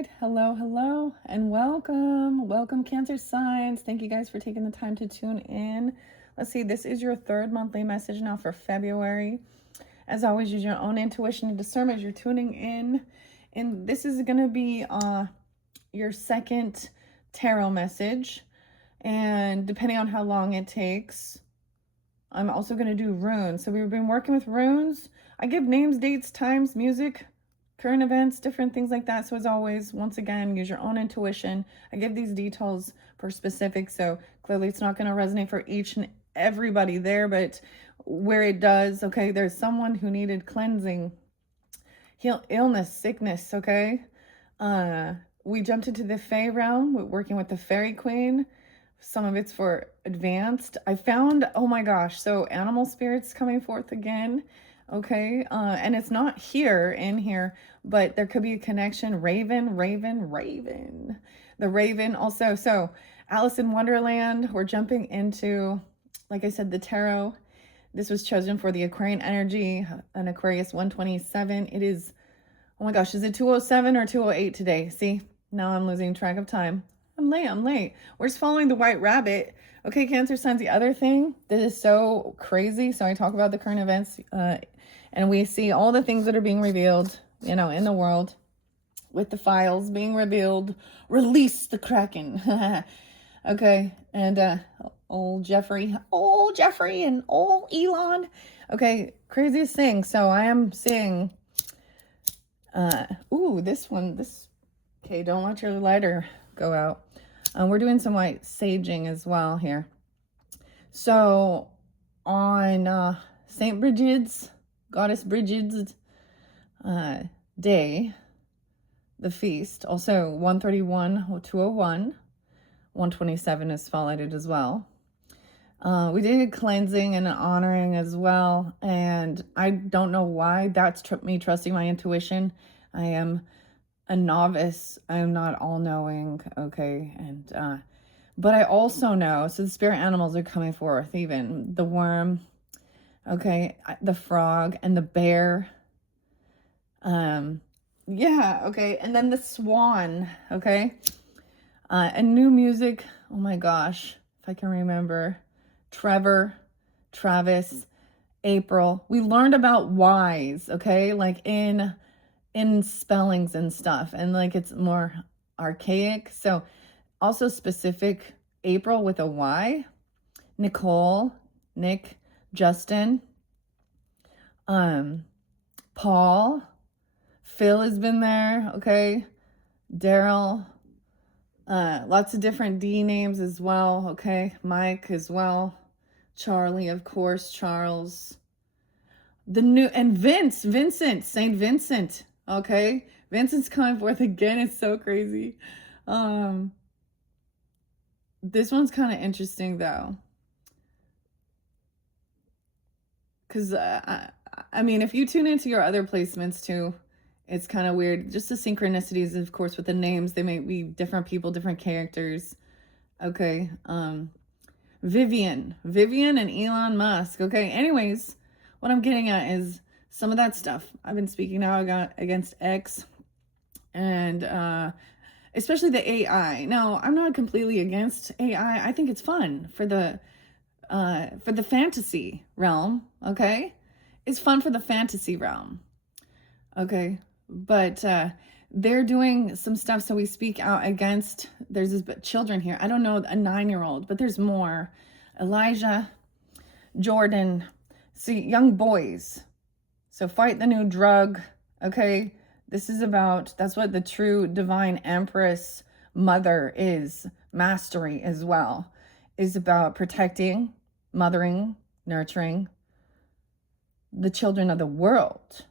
right. Hello, hello, and welcome. Welcome, Cancer signs. Thank you guys for taking the time to tune in. Let's see, this is your third monthly message now for February. As always, use your own intuition and discernment as you're tuning in. And this is going to be your second tarot message. And depending on how long it takes, I'm also going to do runes. So we've been working with runes. I give names, dates, times, music, current events, different things like that. So as always, once again, use your own intuition. I give these details for specific, so clearly it's not going to resonate for each and everybody there, but where it does, okay, there's someone who needed cleansing, heal illness, sickness, okay? We jumped into the Fae realm, working with the Fairy Queen. Some of it's for advanced. I found, oh my gosh, so animal spirits coming forth again. Okay, and it's not here in here, but there could be a connection. Raven. The Raven also. So Alice in Wonderland, we're jumping into, like I said, the tarot. This was chosen for the Aquarian energy, an Aquarius 127. It is, oh my gosh, is it 207 or 208 today? See, now I'm losing track of time. I'm late. We're just following the white rabbit. Okay, Cancer signs, the other thing that is so crazy. So I talk about the current events, and we see all the things that are being revealed, you know, in the world with the files being revealed. Release the Kraken. Okay, and old Jeffrey and old Elon. Okay, craziest thing. So I am seeing, okay, don't let your lighter go out. We're doing some white saging as well here. So on St. Brigid's, Goddess Brigid's day, the feast, also 131, 201, 127 is spotlighted as well. We did a cleansing and an honoring as well, and I don't know why. That's me trusting my intuition. I am a novice. I'm not all-knowing, okay? And but I also know, so the spirit animals are coming forth, even the worm, okay, the frog and the bear. Yeah, okay, and then the swan, okay? And new music, oh my gosh, if I can remember. Travis, April. We learned about wise, okay? Like in spellings and stuff, and like it's more archaic. So also specific, April with a Y, Nicole, Nick, Justin, Paul, Phil has been there, okay, Daryl, lots of different D names as well, okay, Mike as well, Charlie, of course, Charles, the new, and Vincent, Saint Vincent, okay, Vincent's coming forth again. It's so crazy. This one's kind of interesting though, because I mean, if you tune into your other placements too, it's kind of weird. Just the synchronicities, of course, with the names, they may be different people, different characters. Okay, Vivian and Elon Musk. Okay, anyways, what I'm getting at is some of that stuff I've been speaking now against X, and especially the AI. Now, I'm not completely against AI. I think it's fun for the fantasy realm, okay? It's fun for the fantasy realm, okay? But they're doing some stuff, so we speak out against, there's this children here. I don't know, a 9-year-old, but there's more. Elijah, Jordan, see, young boys. So fight the new drug, okay? This is about, that's what the true divine empress mother is, mastery as well, is about protecting, mothering, nurturing the children of the world,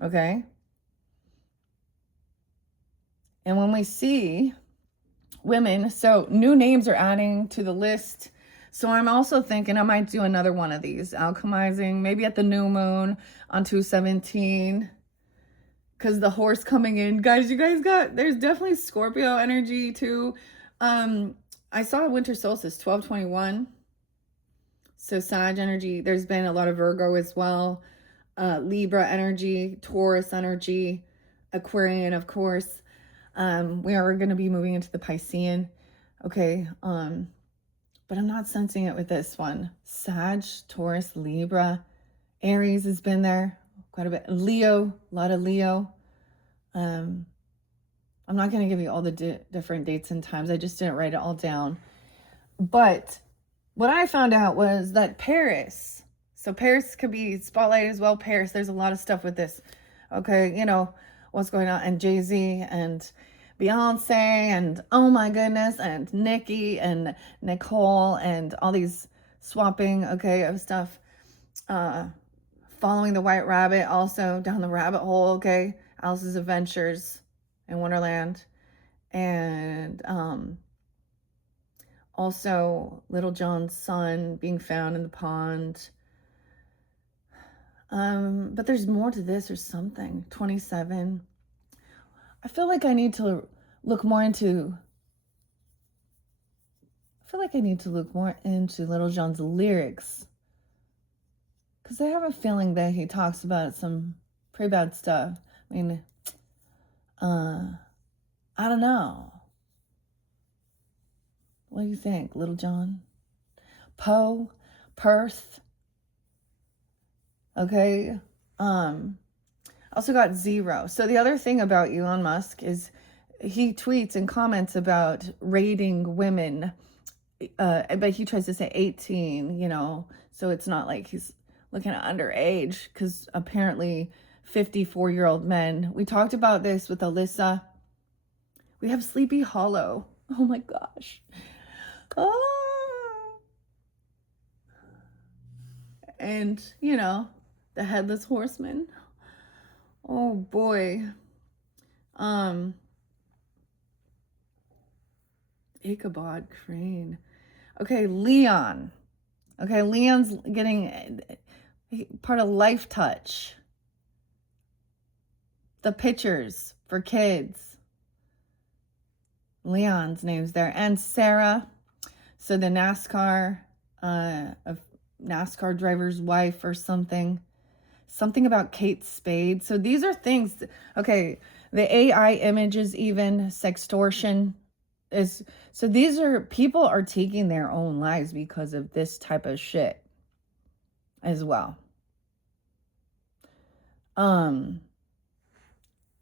okay? And when we see women, so new names are adding to the list. So I'm also thinking I might do another one of these, alchemizing, maybe at the new moon on 217, because the horse coming in. Guys, you guys there's definitely Scorpio energy too. I saw winter solstice, 12/21. So Sag energy. There's been a lot of Virgo as well. Libra energy, Taurus energy. Aquarian, of course. We are going to be moving into the Piscean. Okay. But I'm not sensing it with this one. Sag, Taurus, Libra, Aries has been there quite a bit. Leo, a lot of Leo. I'm not going to give you all the different dates and times. I just didn't write it all down. But what I found out was that Paris, so Paris could be spotlighted as well. Paris, there's a lot of stuff with this. Okay, you know, what's going on. And Jay-Z and Beyonce and oh my goodness, and Nicki and Nicole and all these swapping, okay, of stuff. Following the White Rabbit, also down the rabbit hole, okay. Alice's Adventures in Wonderland. And also Little John's son being found in the pond. But there's more to this or something. 27. I feel like I need to look more into Little John's lyrics. Because I have a feeling that he talks about some pretty bad stuff. I mean, I don't know. What do you think, Little John? Poe, Perth. Okay. Also got zero. So the other thing about Elon Musk is he tweets and comments about rating women, but he tries to say 18, you know, so it's not like he's looking at underage, because apparently 54-year-old men. We talked about this with Alyssa. We have Sleepy Hollow. Oh my gosh. Oh. And, you know, the Headless Horseman. Oh boy. Ichabod Crane. Okay, Leon. Okay, Leon's getting part of Life Touch. The pictures for kids. Leon's name's there. And Sarah. So the NASCAR driver's wife or something. Something about Kate Spade. So these are things. Okay, the AI images, even sextortion is. So these are, people are taking their own lives because of this type of shit as well. And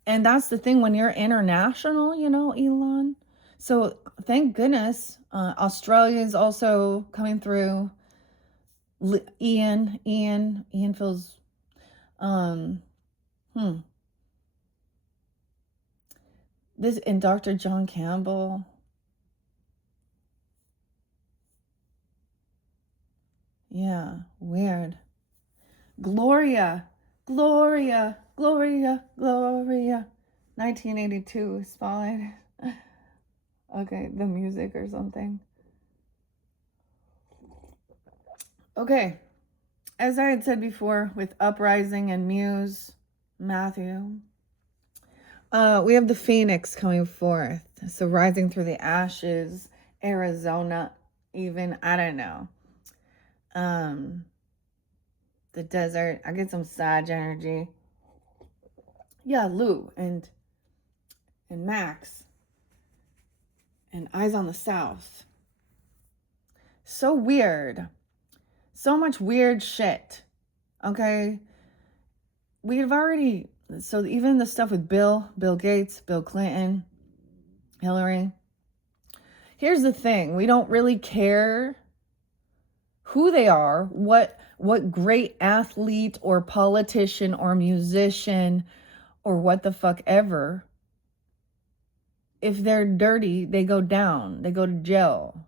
that's the thing when you're international, you know, Elon. So thank goodness, Australia is also coming through. Ian feels, this, and Dr. John Campbell. Yeah, weird. Gloria. 1982 spotlight. Okay, the music or something. Okay, as I had said before, with Uprising and Muse, Matthew, we have the Phoenix coming forth. So rising through the ashes, Arizona, even, I don't know. The desert, I get some Sag energy. Yeah, Lou and Max and Eyes on the South. So weird. So much weird shit. Okay. We've already, so even the stuff with Bill Gates, Bill Clinton, Hillary. Here's the thing. We don't really care who they are, what great athlete or politician or musician or what the fuck ever. If they're dirty, they go down. They go to jail.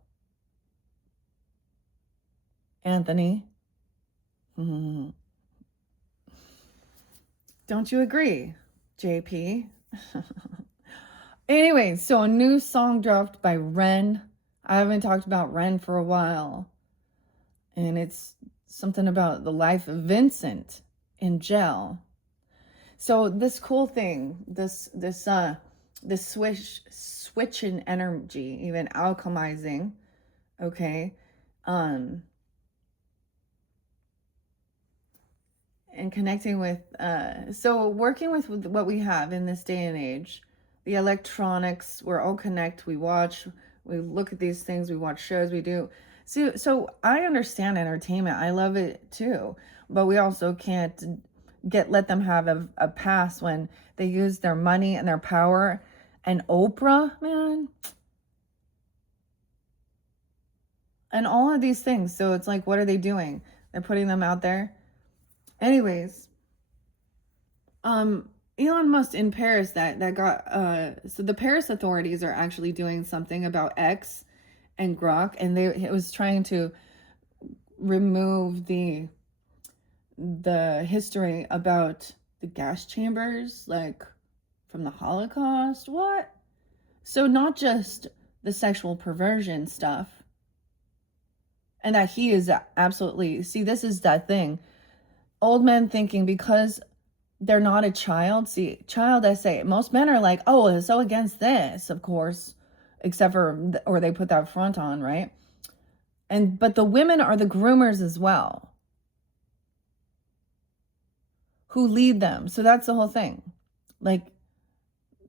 Anthony. Don't you agree, JP? Anyway, so a new song dropped by Ren. I haven't talked about Ren for a while. And it's something about the life of Vincent in jail. So this cool thing, this switch in energy, even alchemizing, okay, and connecting with, so working with what we have in this day and age, the electronics, we're all connect, we watch, we look at these things, we watch shows, we do. So I understand entertainment. I love it too. But we also can't let them have a pass when they use their money and their power. And Oprah, man, and all of these things. So it's like, what are they doing? They're putting them out there. Anyways, Elon Musk in Paris that got so the Paris authorities are actually doing something about X and Grok, and it was trying to remove the history about the gas chambers, like from the Holocaust. What? So not just the sexual perversion stuff, and that he is absolutely, see, this is that thing. Old men thinking because they're not a child. See, child essay. Most men are like, oh, it's so against this, of course, except for, or they put that front on, right? But the women are the groomers as well, who lead them. So that's the whole thing. Like,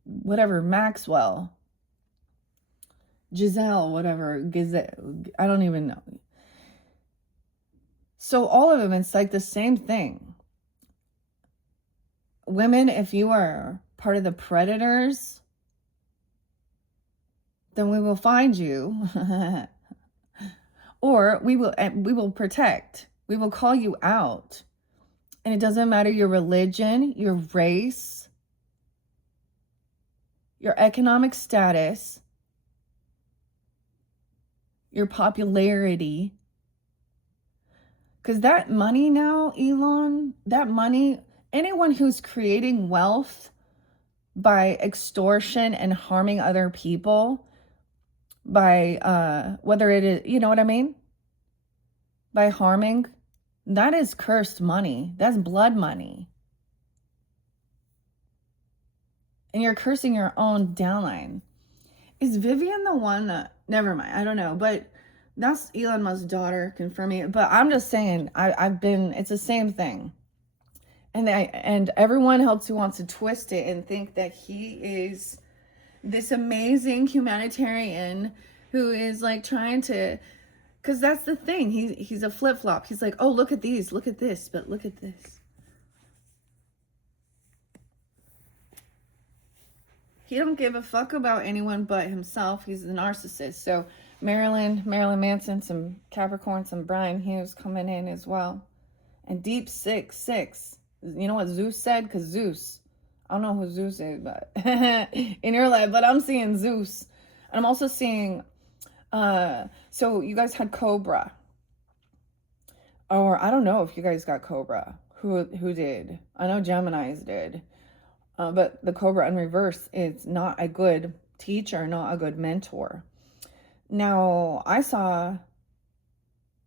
whatever, Maxwell, Giselle, whatever, Gazelle, I don't even know. So all of them, it's like the same thing. Women, if you are part of the predators, then we will find you. Or we will protect. We will call you out. And it doesn't matter your religion, your race, your economic status, your popularity. Because that money now, Elon, that money, anyone who's creating wealth by extortion and harming other people, by whether it is, you know what I mean? By harming, that is cursed money. That's blood money. And you're cursing your own downline. Is Vivian the one that, never mind, I don't know, but that's Elon Musk's daughter confirming it. But I'm just saying, it's the same thing. And everyone else who wants to twist it and think that he is this amazing humanitarian who is like trying to, because that's the thing. He's a flip-flop. He's like, oh, look at these, look at this, but look at this. He don't give a fuck about anyone but himself. He's a narcissist. So Marilyn Manson, some Capricorn, some Brian Hughes coming in as well. And Deep Six. You know what Zeus said? Because Zeus, I don't know who Zeus is, but in your life, but I'm seeing Zeus. And I'm also seeing, so you guys had Cobra. Or I don't know if you guys got Cobra. Who did? I know Geminis did. But the Cobra in reverse is not a good teacher, not a good mentor. Now, I saw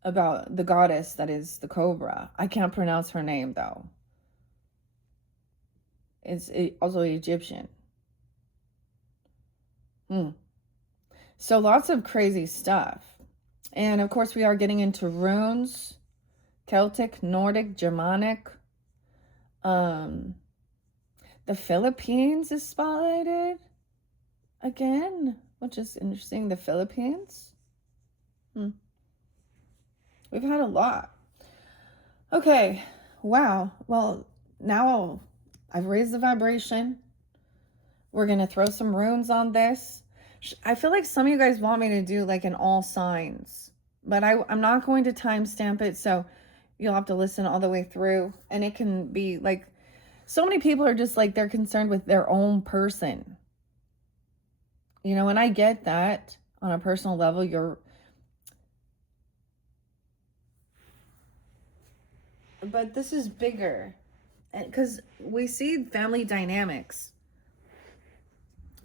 about the goddess that is the Cobra. I can't pronounce her name, though. It's also Egyptian. So lots of crazy stuff. And, of course, we are getting into runes. Celtic, Nordic, Germanic. The Philippines is spotlighted again, which is interesting. The Philippines. We've had a lot. Okay. Wow. Well, now I've raised the vibration. We're going to throw some runes on this. I feel like some of you guys want me to do like an all signs, but I'm not going to timestamp it. So you'll have to listen all the way through, and it can be like, so many people are just like, they're concerned with their own person. You know, and I get that on a personal level, but this is bigger. Because we see family dynamics.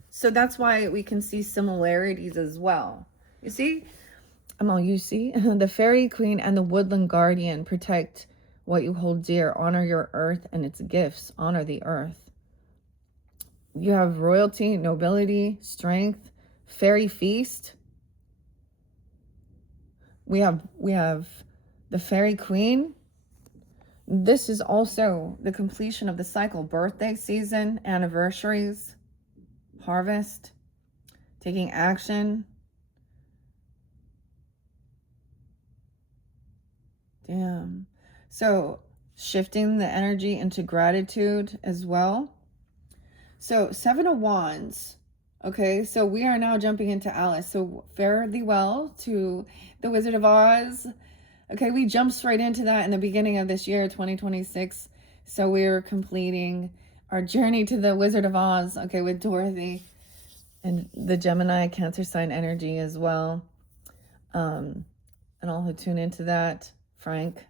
So that's why we can see similarities as well. You see? You see? The fairy queen and the woodland guardian protect what you hold dear. Honor your earth and its gifts. Honor the earth. You have royalty, nobility, strength, fairy feast. We have the fairy queen. This is also the completion of the cycle, birthday season, anniversaries, harvest, taking action. Damn. So shifting the energy into gratitude as well. So 7 of Wands. Okay, so we are now jumping into Alice. So fare thee well to the Wizard of Oz. Okay, we jumped straight into that in the beginning of this year, 2026. So we're completing our journey to the Wizard of Oz, okay, with Dorothy and the Gemini Cancer sign energy as well. And all who tune into that, Frank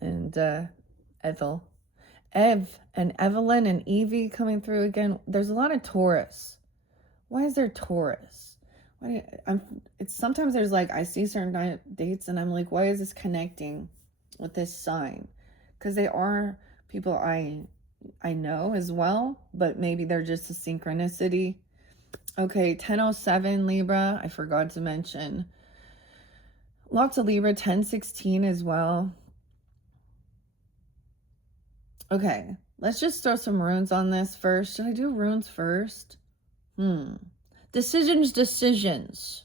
and Ethel. Ev and Evelyn and Evie coming through again. There's a lot of Taurus. Why is there Taurus? It's sometimes there's like, I see certain dates and I'm like, why is this connecting with this sign? Because they are people I know as well, but maybe they're just a synchronicity. Okay, 1007 Libra, I forgot to mention. Lots of Libra, 1016 as well. Okay, let's just throw some runes on this first. Should I do runes first? Decisions.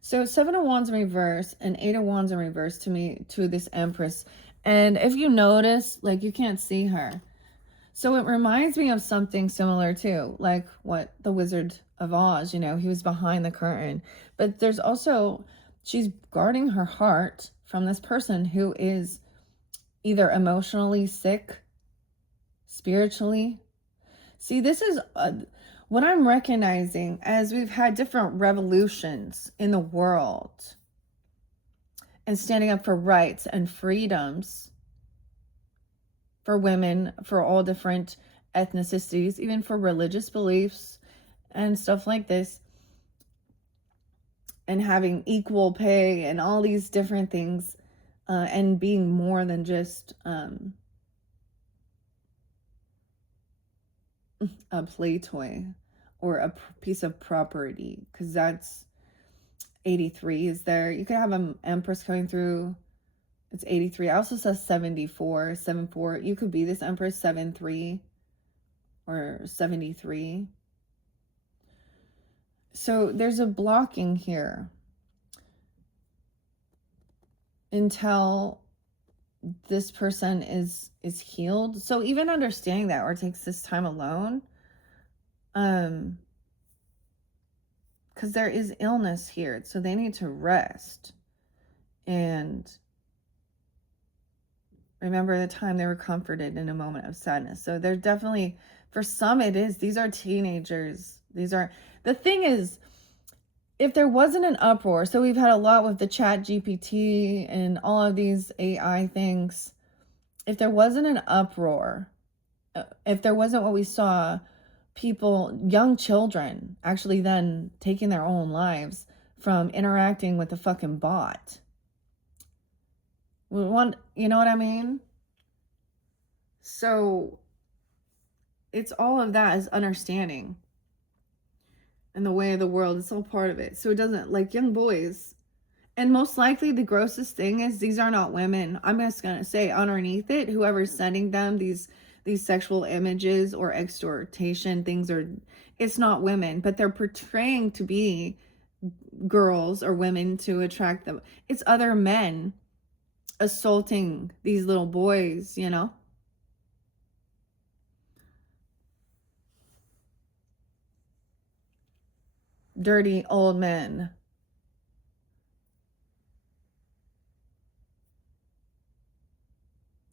So 7 of Wands in reverse and 8 of Wands in reverse to this Empress. And if you notice, like, you can't see her. So it reminds me of something similar too, like what the Wizard of Oz, he was behind the curtain. But there's also, she's guarding her heart from this person who is either emotionally sick, spiritually. See, this is what I'm recognizing as we've had different revolutions in the world and standing up for rights and freedoms for women, for all different ethnicities, even for religious beliefs and stuff like this, and having equal pay and all these different things, and being more than just a play toy or a piece of property, because that's 83 is there. You could have an Empress coming through. It's 83. I also says 74, 74. You could be this Empress 73 or 73. So there's a blocking here until this person is healed. So even understanding that, or takes this time alone, because there is illness here, so they need to rest and remember the time they were comforted in a moment of sadness. So they're definitely, for some it is, these are teenagers. The thing is, if there wasn't an uproar, so we've had a lot with the Chat GPT and all of these AI things. If there wasn't an uproar, if there wasn't what we saw, people, young children, actually then taking their own lives from interacting with a fucking bot. You know what I mean? So it's all of that is understanding. And the way of the world, it's all part of it. So it doesn't, like, young boys. And most likely the grossest thing is these are not women. I'm just going to say underneath it, whoever's sending them these sexual images or extortation things, it's not women, but they're portraying to be girls or women to attract them. It's other men assaulting these little boys, Dirty old men.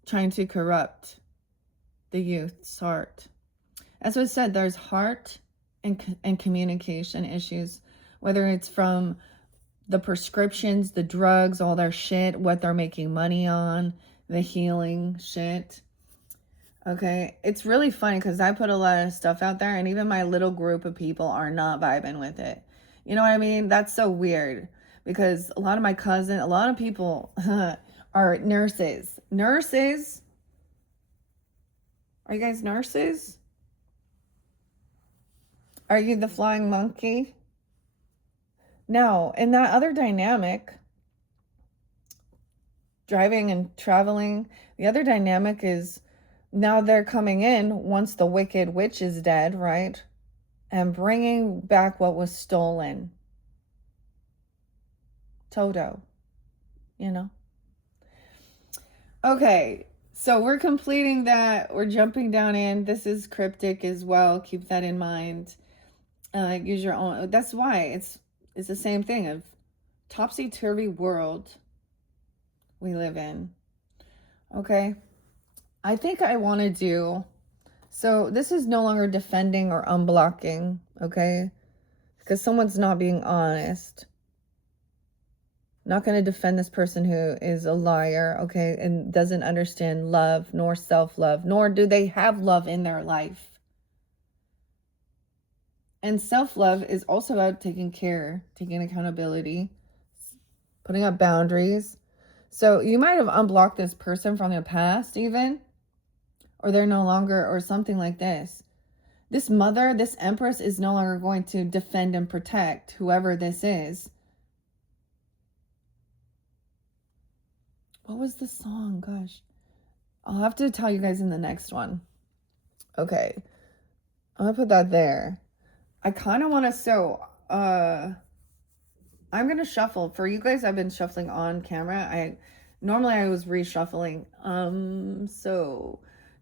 Trying to corrupt the youth's heart. As I said, there's heart and communication issues, whether it's from the prescriptions, the drugs, all their shit, what they're making money on, the healing shit. Okay, it's really funny because I put a lot of stuff out there and even my little group of people are not vibing with it. You know what I mean? That's so weird because a lot of my cousins, a lot of people are nurses. Nurses? Are you guys nurses? Are you the flying monkey? No, in that other dynamic, driving and traveling. The other dynamic is now they're coming in once the wicked witch is dead, right? And bringing back what was stolen. Toto, you know? Okay, so we're completing that. We're jumping down in. This is cryptic as well. Keep that in mind. Use your own. That's why it's the same thing of topsy-turvy world we live in. Okay, I think I want to do. So this is no longer defending or unblocking. Okay, because someone's not being honest. Not going to defend this person who is a liar, okay, and doesn't understand love nor self-love, nor do they have love in their life. And self-love is also about taking care, taking accountability, putting up boundaries. So you might have unblocked this person from the past even, or they're no longer, or something like this. This mother, this empress is no longer going to defend and protect whoever this is. What was the song? Gosh. I'll have to tell you guys in the next one. Okay. I'm going to put that there. I kind of want to, I'm going to shuffle. For you guys, I've been shuffling on camera. Normally I was reshuffling. So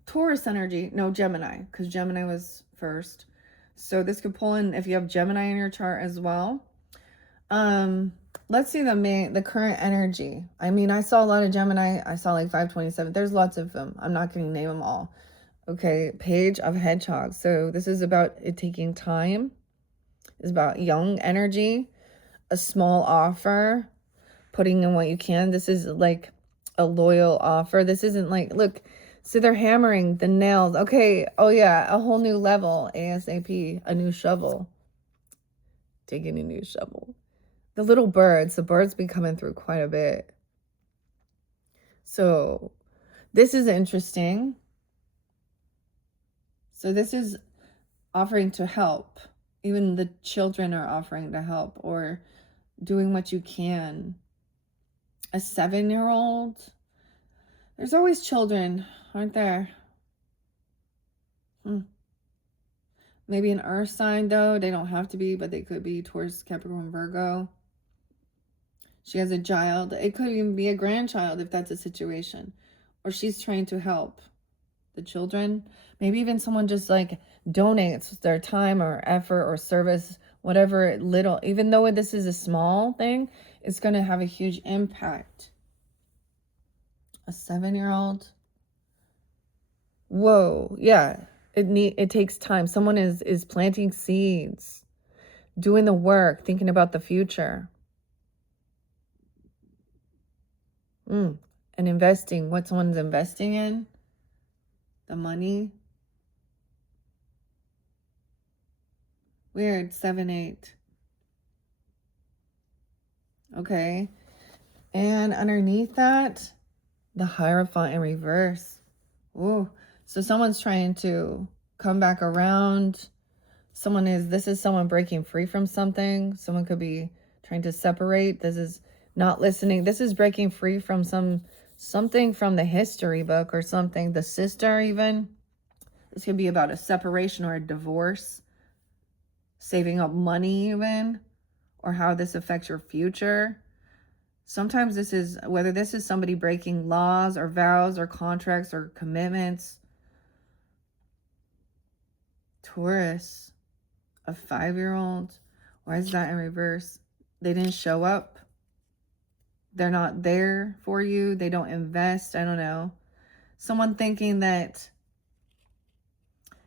Taurus energy, no, Gemini, because Gemini was first. So this could pull in if you have Gemini in your chart as well. Let's see the current energy. I mean, I saw a lot of Gemini. I saw like 527. There's lots of them. I'm not going to name them all. Okay, Page of Hedgehogs. So this is about it taking time. It's about young energy, a small offer, putting in what you can. This is like a loyal offer. This isn't like, look, so they're hammering the nails. Okay, oh yeah, a whole new level, ASAP, a new shovel. Taking a new shovel. The little birds, the birds be coming through quite a bit. So this is interesting. So this is offering to help. Even the children are offering to help or doing what you can. A 7-year-old. There's always children, aren't there? Maybe an earth sign though. They don't have to be, but they could be towards Capricorn, Virgo. She has a child. It could even be a grandchild if that's a situation. Or she's trying to help the children. Maybe even someone just like donates their time or effort or service, whatever little. Even though this is a small thing, it's going to have a huge impact. A 7-year-old. Whoa. Yeah. It takes time. Someone is planting seeds, doing the work, thinking about the future. And investing, what someone's investing in, the money. Weird, 7-8. Okay. And underneath that, the Hierophant in reverse. Ooh. So someone's trying to come back around. This is someone breaking free from something. Someone could be trying to separate. This is not listening. This is breaking free from something from the history book or something. The sister even. This could be about a separation or a divorce. Saving up money even. Or how this affects your future. Sometimes whether this is somebody breaking laws or vows or contracts or commitments. Taurus, a 5-year-old. Why is that in reverse? They didn't show up. They're not there for you. They don't invest. I don't know. Someone thinking that,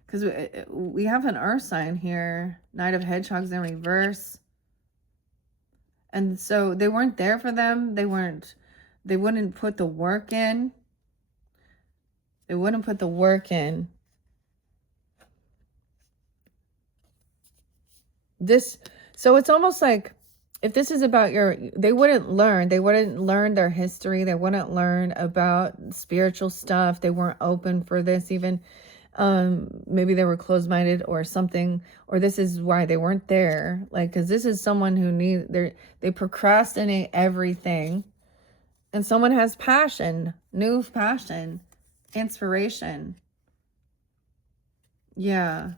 because we have an earth sign here, Knight of Hedgehogs in reverse. And so they weren't there for them. They wouldn't put the work in. They wouldn't put the work in. So it's almost like, if this is about they wouldn't learn their history. They wouldn't learn about spiritual stuff. They weren't open for this even. Maybe they were closed-minded or something, or this is why they weren't there. Like, because this is someone who they procrastinate everything. And someone has passion, new passion, inspiration. Yeah.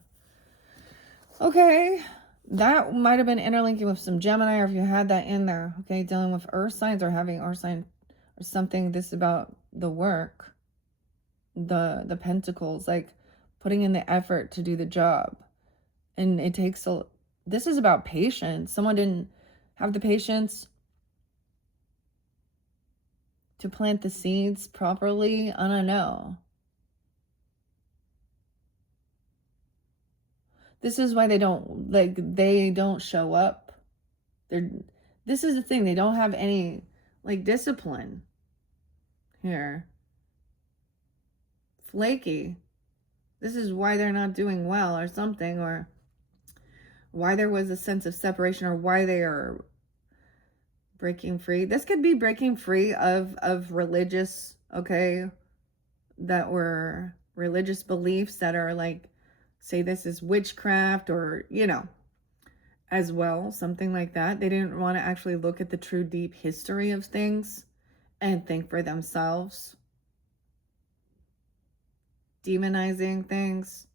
Okay. That might have been interlinking with some Gemini, or if you had that in there. Okay. Dealing with earth signs or having earth sign or something. This about the work, the pentacles, like putting in the effort to do the job. And it takes this is about patience. Someone didn't have the patience to plant the seeds properly. I don't know. This is why they don't show up. This is the thing. They don't have any discipline here. Flaky. This is why they're not doing well or something, or why there was a sense of separation, or why they are breaking free. This could be breaking free of religious, that were religious beliefs that are say this is witchcraft, or as well, something like that. They didn't want to actually look at the true deep history of things and think for themselves. Demonizing things.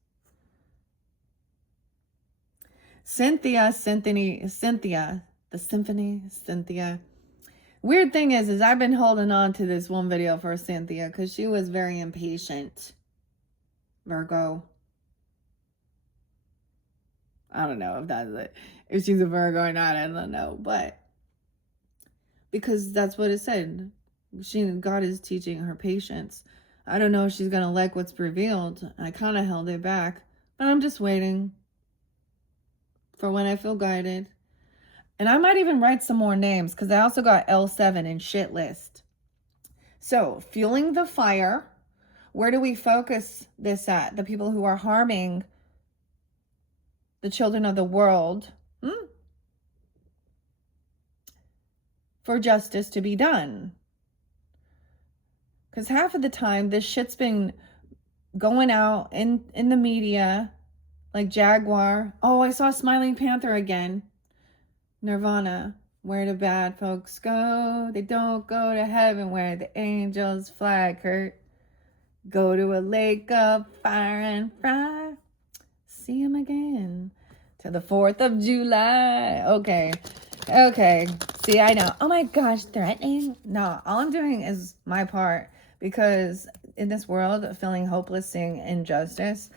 Cynthia. Weird thing is I've been holding on to this one video for Cynthia because she was very impatient. Virgo. I don't know if she's a Virgo or not. I don't know, but because that's what it said. God is teaching her patience. I don't know if she's gonna like what's revealed. I kind of held it back, but I'm just waiting for when I feel guided. And I might even write some more names because I also got L7 in shit list. So, fueling the fire. Where do we focus this at? The people who are harming the children of the world. For justice to be done. Because half of the time, this shit's been going out in the media. Like Jaguar. Oh, I saw Smiling Panther again. Nirvana. Where do bad folks go? They don't go to heaven where the angels fly, Kurt. Go to a lake of fire and fry. See him again. To the 4th of July. Okay. See, I know. Oh my gosh, threatening? No, all I'm doing is my part. Because in this world, feeling hopeless, seeing injustice.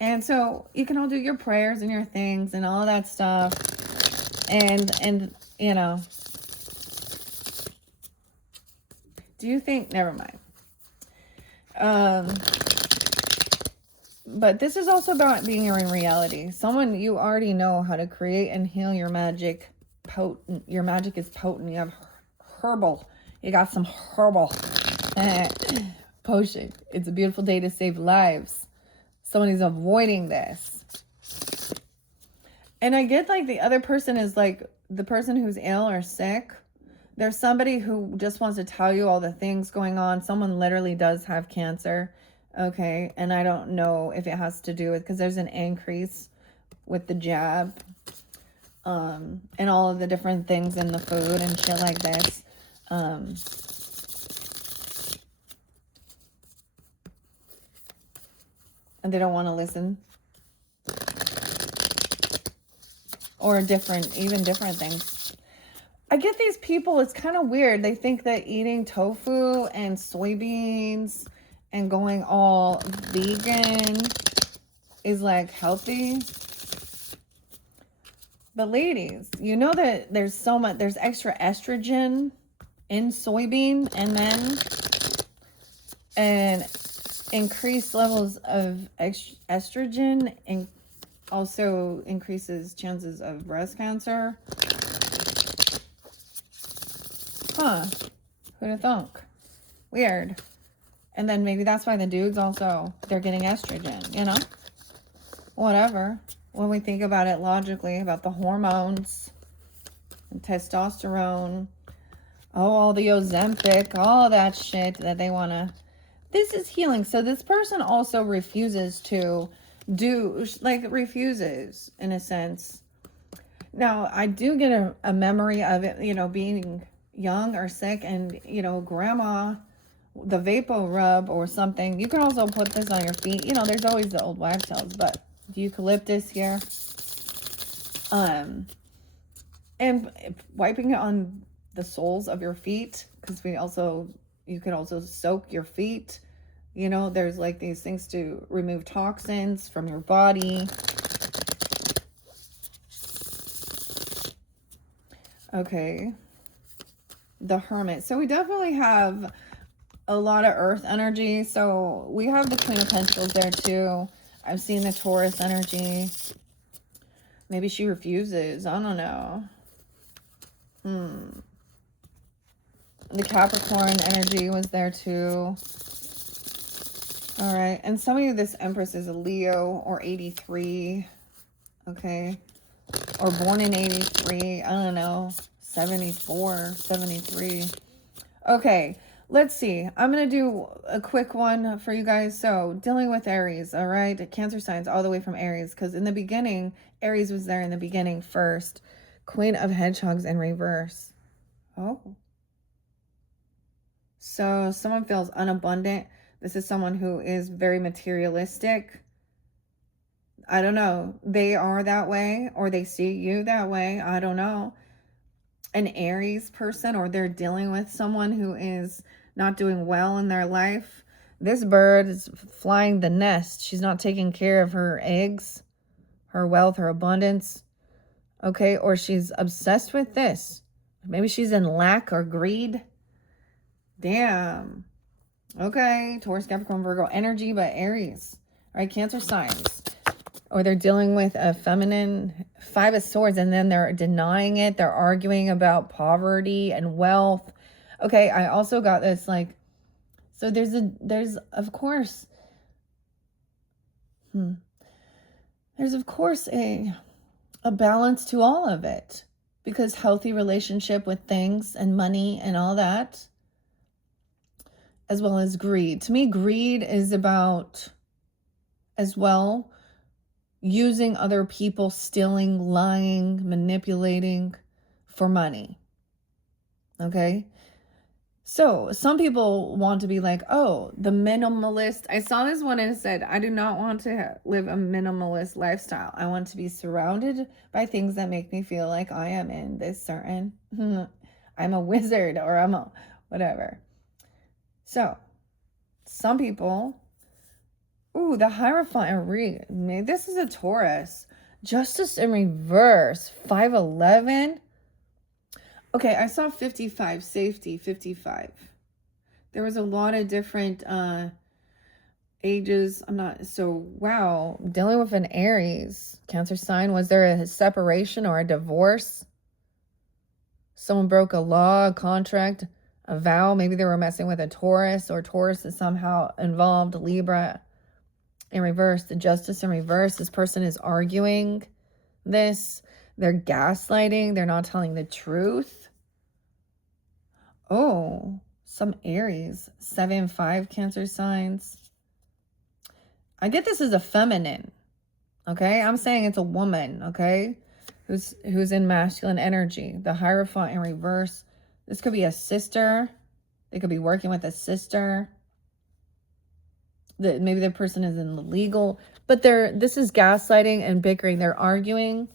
And so you can all do your prayers and your things and all that stuff. And do you think, never mind. But this is also about being in reality. Someone, you already know how to create and heal your magic. Your magic is potent. You have herbal. You got some herbal potion. It's a beautiful day to save lives. Someone is avoiding this. And I get the other person is the person who's ill or sick. There's somebody who just wants to tell you all the things going on. Someone literally does have cancer. Okay. And I don't know if it has to do with, because there's an increase with the jab. And all of the different things in the food and shit like this. And they don't want to listen. Or different things. I get these people, it's kind of weird. They think that eating tofu and soybeans and going all vegan is healthy. But ladies, you know that there's extra estrogen in soybean and men, and increased levels of estrogen and also increases chances of breast cancer. Huh. Who'd have thunk? Weird. And then maybe that's why the dudes also, they're getting estrogen, Whatever. When we think about it logically, about the hormones and testosterone, all the Ozempic, all that shit that they want to... This is healing. So this person also refuses to refuses in a sense. Now, I do get a memory of it, being, young or sick, and, you know, grandma, the vapor rub or something. You can also put this on your feet. You know, there's always the old wives' tales, but the eucalyptus here. And wiping it on the soles of your feet, because you could also soak your feet. You know, there's like these things to remove toxins from your body. Okay. The Hermit. So we definitely have a lot of earth energy. So we have the Queen of Pentacles there too. I've seen the Taurus energy. Maybe she refuses. I don't know. The Capricorn energy was there too. All right. And some of you, this Empress is a Leo or 83. Okay. Or born in 83. I don't know. 74, 73. Okay. Let's see. I'm going to do a quick one for you guys. So, dealing with Aries, all right? Cancer signs all the way from Aries. Because in the beginning, Aries was there in the beginning first. Queen of Hedgehogs in reverse. Oh. So, someone feels unabundant. This is someone who is very materialistic. I don't know. They are that way, or they see you that way. I don't know. An Aries person, or they're dealing with someone who is not doing well in their life. This bird is flying the nest. She's not taking care of her eggs, her wealth, her abundance. Okay, or she's obsessed with this. Maybe she's in lack or greed. Damn. Okay, Taurus, Capricorn, Virgo energy, but Aries. All right, Cancer signs. Or they're dealing with a feminine 5 of Swords, and then they're denying it. They're arguing about poverty and wealth. Okay, I also got this, like, so there's of course, there's of course a balance to all of it, because healthy relationship with things and money and all that, as well as greed. To me, greed is about, as well, using other people, stealing, lying, manipulating for money. Okay? So some people want to be like, oh, the minimalist. I saw this one and it said, I do not want to live a minimalist lifestyle. I want to be surrounded by things that make me feel like I am in this certain, I'm a wizard, or I'm a whatever. So some people, ooh, the Hierophant. This is a Taurus. Justice in reverse. 511. Okay, I saw 55. Safety, 55. There was a lot of different ages. Wow. Dealing with an Aries Cancer sign. Was there a separation or a divorce? Someone broke a law, a contract, a vow. Maybe they were messing with a Taurus, or Taurus is somehow involved. Libra in reverse. The Justice in reverse. This person is arguing this. They're gaslighting. They're not telling the truth. Oh, some Aries. 7-5 Cancer signs. I get this as a feminine. Okay, I'm saying it's a woman. Okay, who's in masculine energy. The Hierophant in reverse. This could be a sister. They could be working with a sister. Maybe the person is in the legal, but this is gaslighting and bickering. They're arguing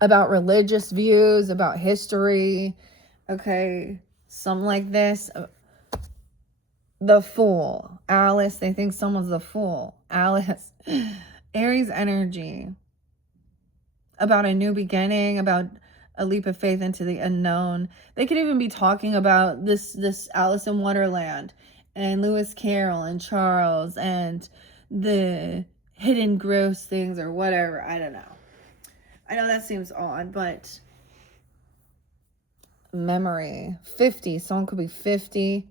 about religious views, about history. Okay, something like this. The Fool. Alice, they think someone's the fool. Alice. Aries energy. About a new beginning, about a leap of faith into the unknown. They could even be talking about this Alice in Wonderland and Lewis Carroll and Charles and the hidden gross things or whatever. I don't know. I know that seems odd, but memory. 50. Someone could be 50.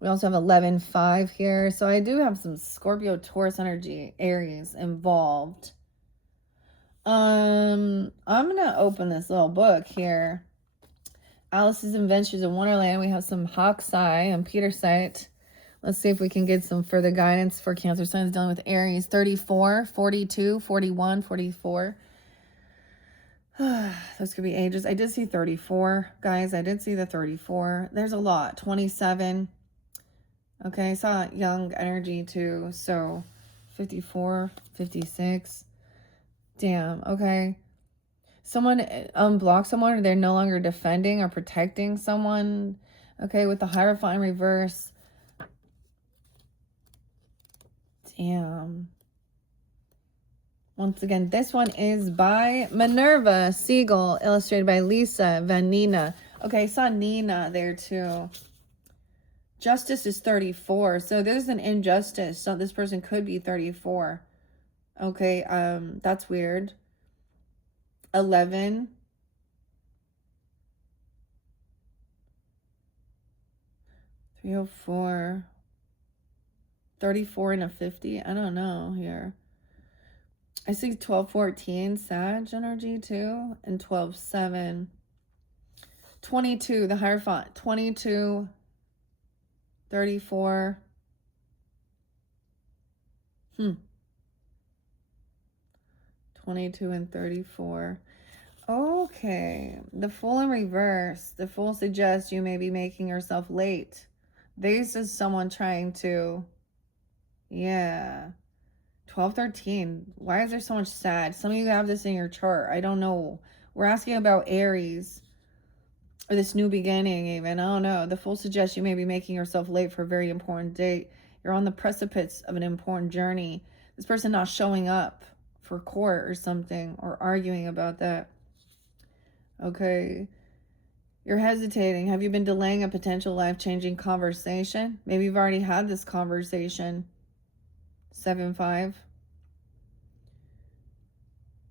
We also have 11-5 here. So I do have some Scorpio, Taurus energy, Aries involved. I'm going to open this little book here. Alice's Adventures in Wonderland. We have some Hoxai and Peter site. Let's see if we can get some further guidance for Cancer signs dealing with Aries. 34, 42, 41, 44. Those could be ages. I did see 34, guys. I did see the 34. There's a lot. 27. Okay, I saw young energy too. So 54, 56. Damn, okay. Someone unblocks someone, or they're no longer defending or protecting someone. Okay, with the Hierophant in reverse. Damn. Once again, this one is by Minerva Siegel, illustrated by Lisa Vanina. Okay, I saw Nina there too. Justice is 34, so there's an injustice. So this person could be 34. Okay, that's weird. 11. 304. 34 and a 50. I don't know here. I see 1214 Sag energy too, and 12-7. 22, the Hierophant. 22, 34. 22 and 34. Okay, the Fool in reverse. The Fool suggests you may be making yourself late. This is someone trying to, yeah. 12-13. Why is there so much sad? Some of you have this in your chart. I don't know. We're asking about Aries, or this new beginning even. I don't know. The Fool suggests you may be making yourself late for a very important date. You're on the precipice of an important journey. This person not showing up for court or something, or arguing about that. Okay. You're hesitating. Have you been delaying a potential life-changing conversation? Maybe you've already had this conversation. 7-5.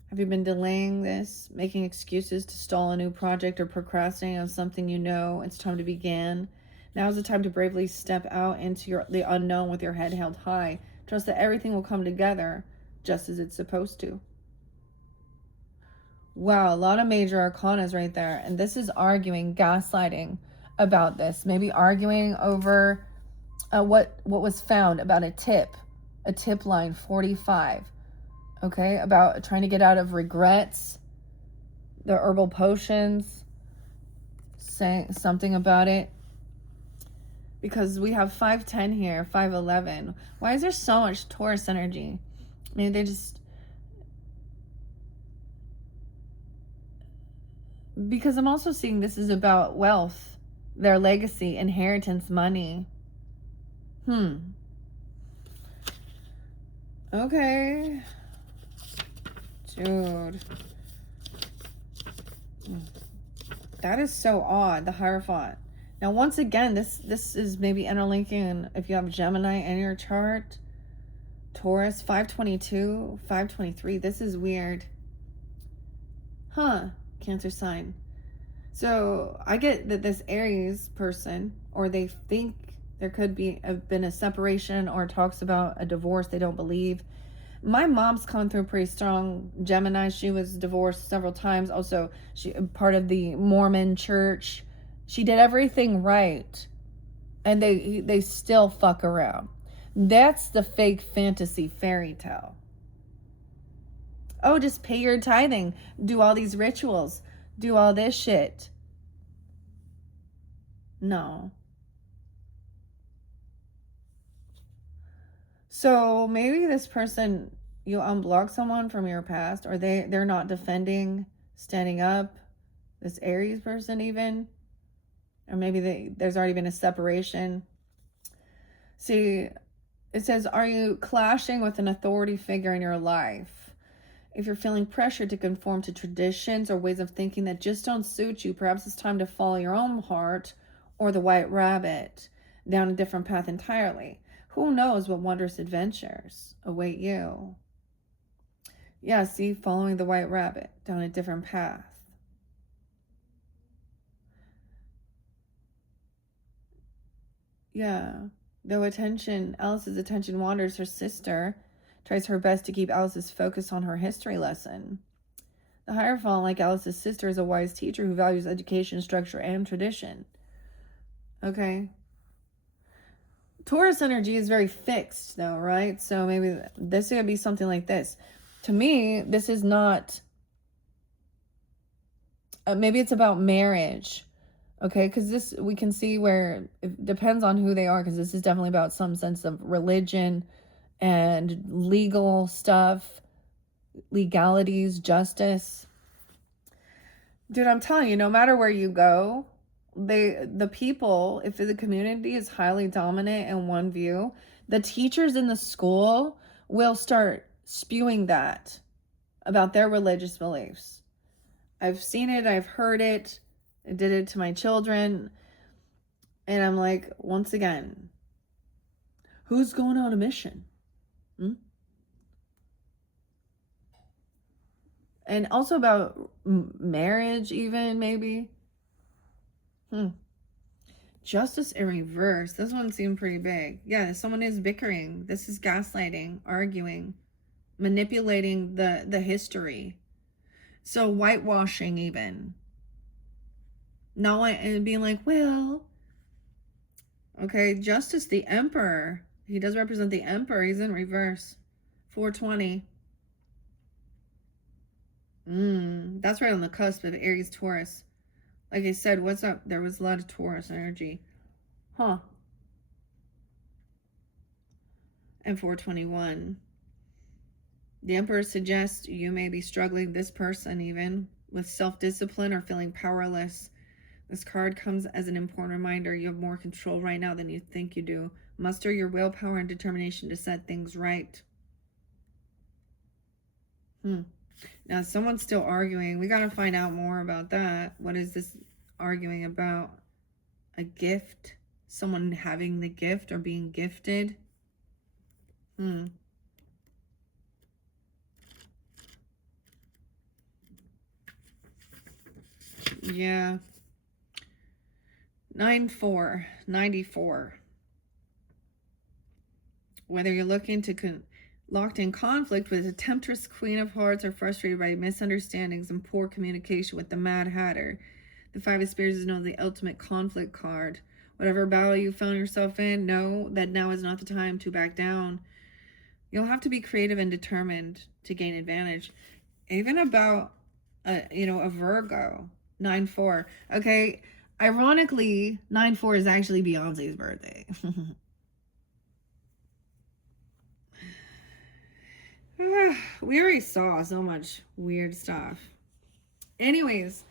Have you been delaying this, making excuses to stall a new project, or procrastinating on something you know it's time to begin? Now is the time to bravely step out into the unknown with your head held high. Trust that everything will come together just as it's supposed to. Wow, a lot of major arcanas right there. And this is arguing, gaslighting about this. Maybe arguing over what was found about a tip line 45. Okay, about trying to get out of regrets, the herbal potions, saying something about it. Because we have 510 here, 511. Why is there so much Taurus energy? Maybe they just... Because I'm also seeing this is about wealth, their legacy, inheritance, money. Okay. Dude. That is so odd, the Hierophant. Now, once again, this is maybe interlinking if you have Gemini in your chart. Taurus, 522, 523. This is weird. Cancer sign. So I get that this Aries person, or they think there could be have been a separation, or talks about a divorce they don't believe. My mom's come through pretty strong Gemini. She was divorced several times. Also, she part of the Mormon church. She did everything right, and they still fuck around. That's the fake fantasy fairy tale. Oh, just pay your tithing, do all these rituals, do all this shit. No. So maybe this person, you unblock someone from your past, or they're not defending, standing up, this Aries person even, or maybe there's already been a separation. See, it says, are you clashing with an authority figure in your life? If you're feeling pressured to conform to traditions or ways of thinking that just don't suit you, perhaps it's time to follow your own heart, or the white rabbit, down a different path entirely. Who knows what wondrous adventures await you? Yeah, see, following the white rabbit down a different path. Yeah, though Alice's attention wanders, her sister tries her best to keep Alice's focus on her history lesson. The Hierophant, like Alice's sister, is a wise teacher who values education, structure, and tradition. Okay. Taurus energy is very fixed, though, right? So maybe this could be something like this. To me, this is not Maybe it's about marriage. Okay, because this, we can see where it depends on who they are, because this is definitely about some sense of religion and legal stuff, legalities, justice. Dude, I'm telling you, no matter where you go, the people, if the community is highly dominant in one view, the teachers in the school will start spewing that about their religious beliefs. I've seen it, I've heard it. I did it to my children. And I'm like, once again, who's going on a mission? And also about marriage, even, maybe. Justice in reverse. This one seemed pretty big. Yeah, someone is bickering. This is gaslighting, arguing, manipulating the history. So whitewashing, even. Not and being like, well, okay, Justice, the Emperor. He does represent the Emperor. He's in reverse. 420. That's right on the cusp of Aries, Taurus. Like I said, what's up? There was a lot of Taurus energy. Huh. And 421. The Emperor suggests you may be struggling, this person even, with self-discipline or feeling powerless. This card comes as an important reminder you have more control right now than you think you do. Muster your willpower and determination to set things right. Now, someone's still arguing. We got to find out more about that. What is this arguing about? A gift? Someone having the gift or being gifted? Yeah. 9-4, 94. Whether you're looking to locked in conflict with a temptress Queen of Hearts or frustrated by misunderstandings and poor communication with the Mad Hatter, the Five of Spears is known as the ultimate conflict card. Whatever battle you found yourself in, know that now is not the time to back down. You'll have to be creative and determined to gain advantage. Even about, a Virgo, 9-4. Okay, ironically, 9-4 is actually Beyonce's birthday. We already saw so much weird stuff. Anyways,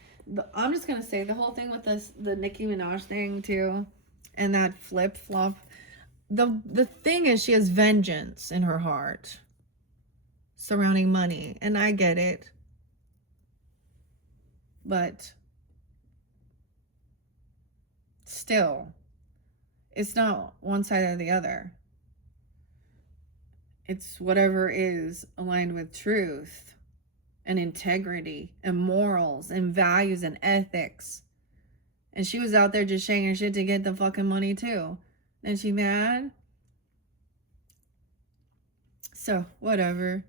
I'm just gonna say the whole thing with the Nicki Minaj thing too, and that flip flop. The thing is, she has vengeance in her heart surrounding money, and I get it, but still, it's not one side or the other. It's whatever is aligned with truth and integrity and morals and values and ethics. And she was out there just shaking her shit to get the fucking money too. And she mad? So, whatever.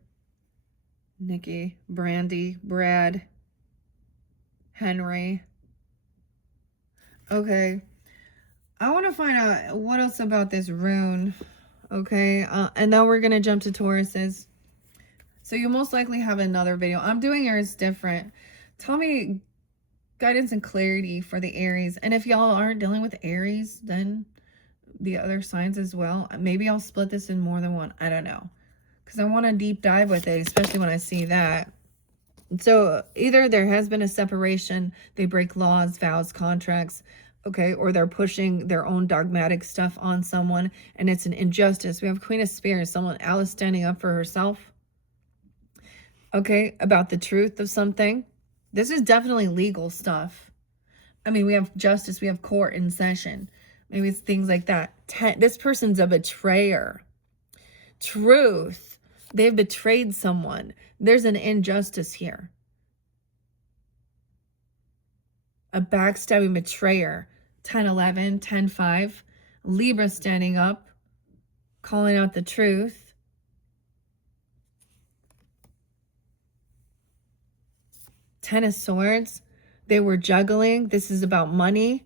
Nikki, Brandy, Brad, Henry. Okay. I want to find out what else about this rune. Okay. And now we're going to jump to Tauruses. So you most likely have another video. I'm doing yours different. Tell me guidance and clarity for the Aries. And if y'all aren't dealing with Aries, then the other signs as well. Maybe I'll split this in more than one. I don't know. Because I want to deep dive with it, especially when I see that. So either there has been a separation, they break laws, vows, contracts, okay, or they're pushing their own dogmatic stuff on someone, and it's an injustice. We have Queen of Spears, someone, Alice, standing up for herself, okay, about the truth of something. This is definitely legal stuff. I mean, we have justice, we have court in session. Maybe it's things like that. This person's a betrayer. Truth. They've betrayed someone. There's an injustice here. A backstabbing betrayer. 10-11, 10-5. Libra standing up, calling out the truth. Ten of Swords. They were juggling. This is about money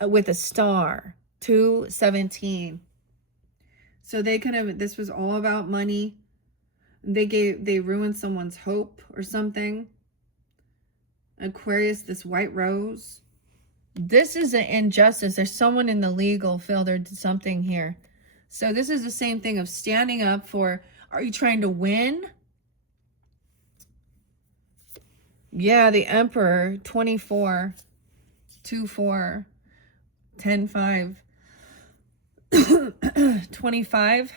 with a star. 2-17. So they kind of, this was all about money. They ruined someone's hope or something. Aquarius, this white rose. This is an injustice. There's someone in the legal field or something here. So this is the same thing of standing up for, are you trying to win? Yeah, the Emperor, 24, 2-4, 10-5, 25,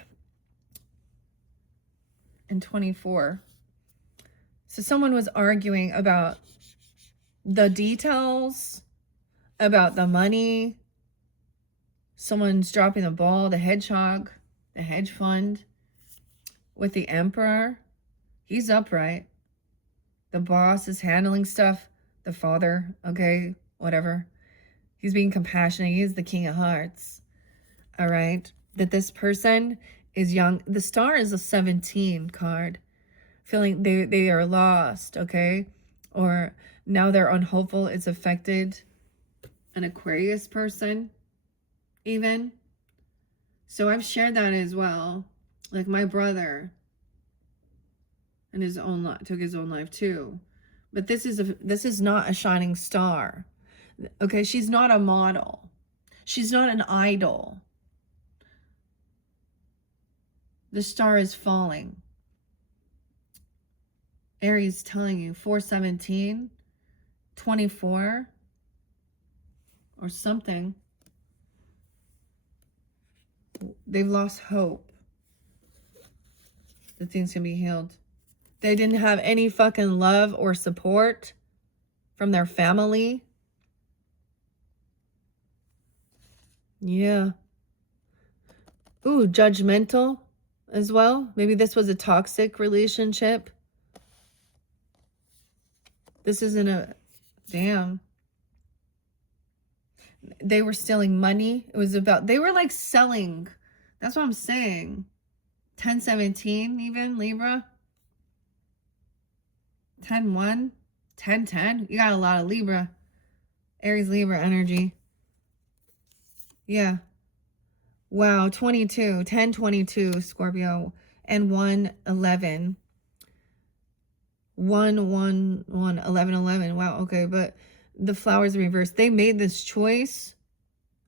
and 24. So someone was arguing about the details, about the money. Someone's dropping the ball, the hedgehog, the hedge fund with the Emperor. He's upright. The boss is handling stuff. The father, okay, whatever. He's being compassionate. He is the King of Hearts. All right. That this person is young. The star is a 17 card. Feeling they are lost, okay? Or now they're unhopeful. It's affected an Aquarius person even. So I've shared that as well. Like my brother and his own life, took his own life too. But this is not a shining star. Okay, she's not a model. She's not an idol. The star is falling. Aries telling you 417, 24, or something. They've lost hope that things can be healed. They didn't have any fucking love or support from their family. Yeah. Ooh, judgmental as well. Maybe this was a toxic relationship. This isn't a... Damn. They were stealing money. It was about... They were like selling. That's what I'm saying. 10-17 even, Libra. 10-1. 10-10. You got a lot of Libra. Aries, Libra energy. Yeah. Wow, 22. 10-22, Scorpio. And 1-11. 1-1-1. 11-11. Wow, okay. But the flowers reversed. They made this choice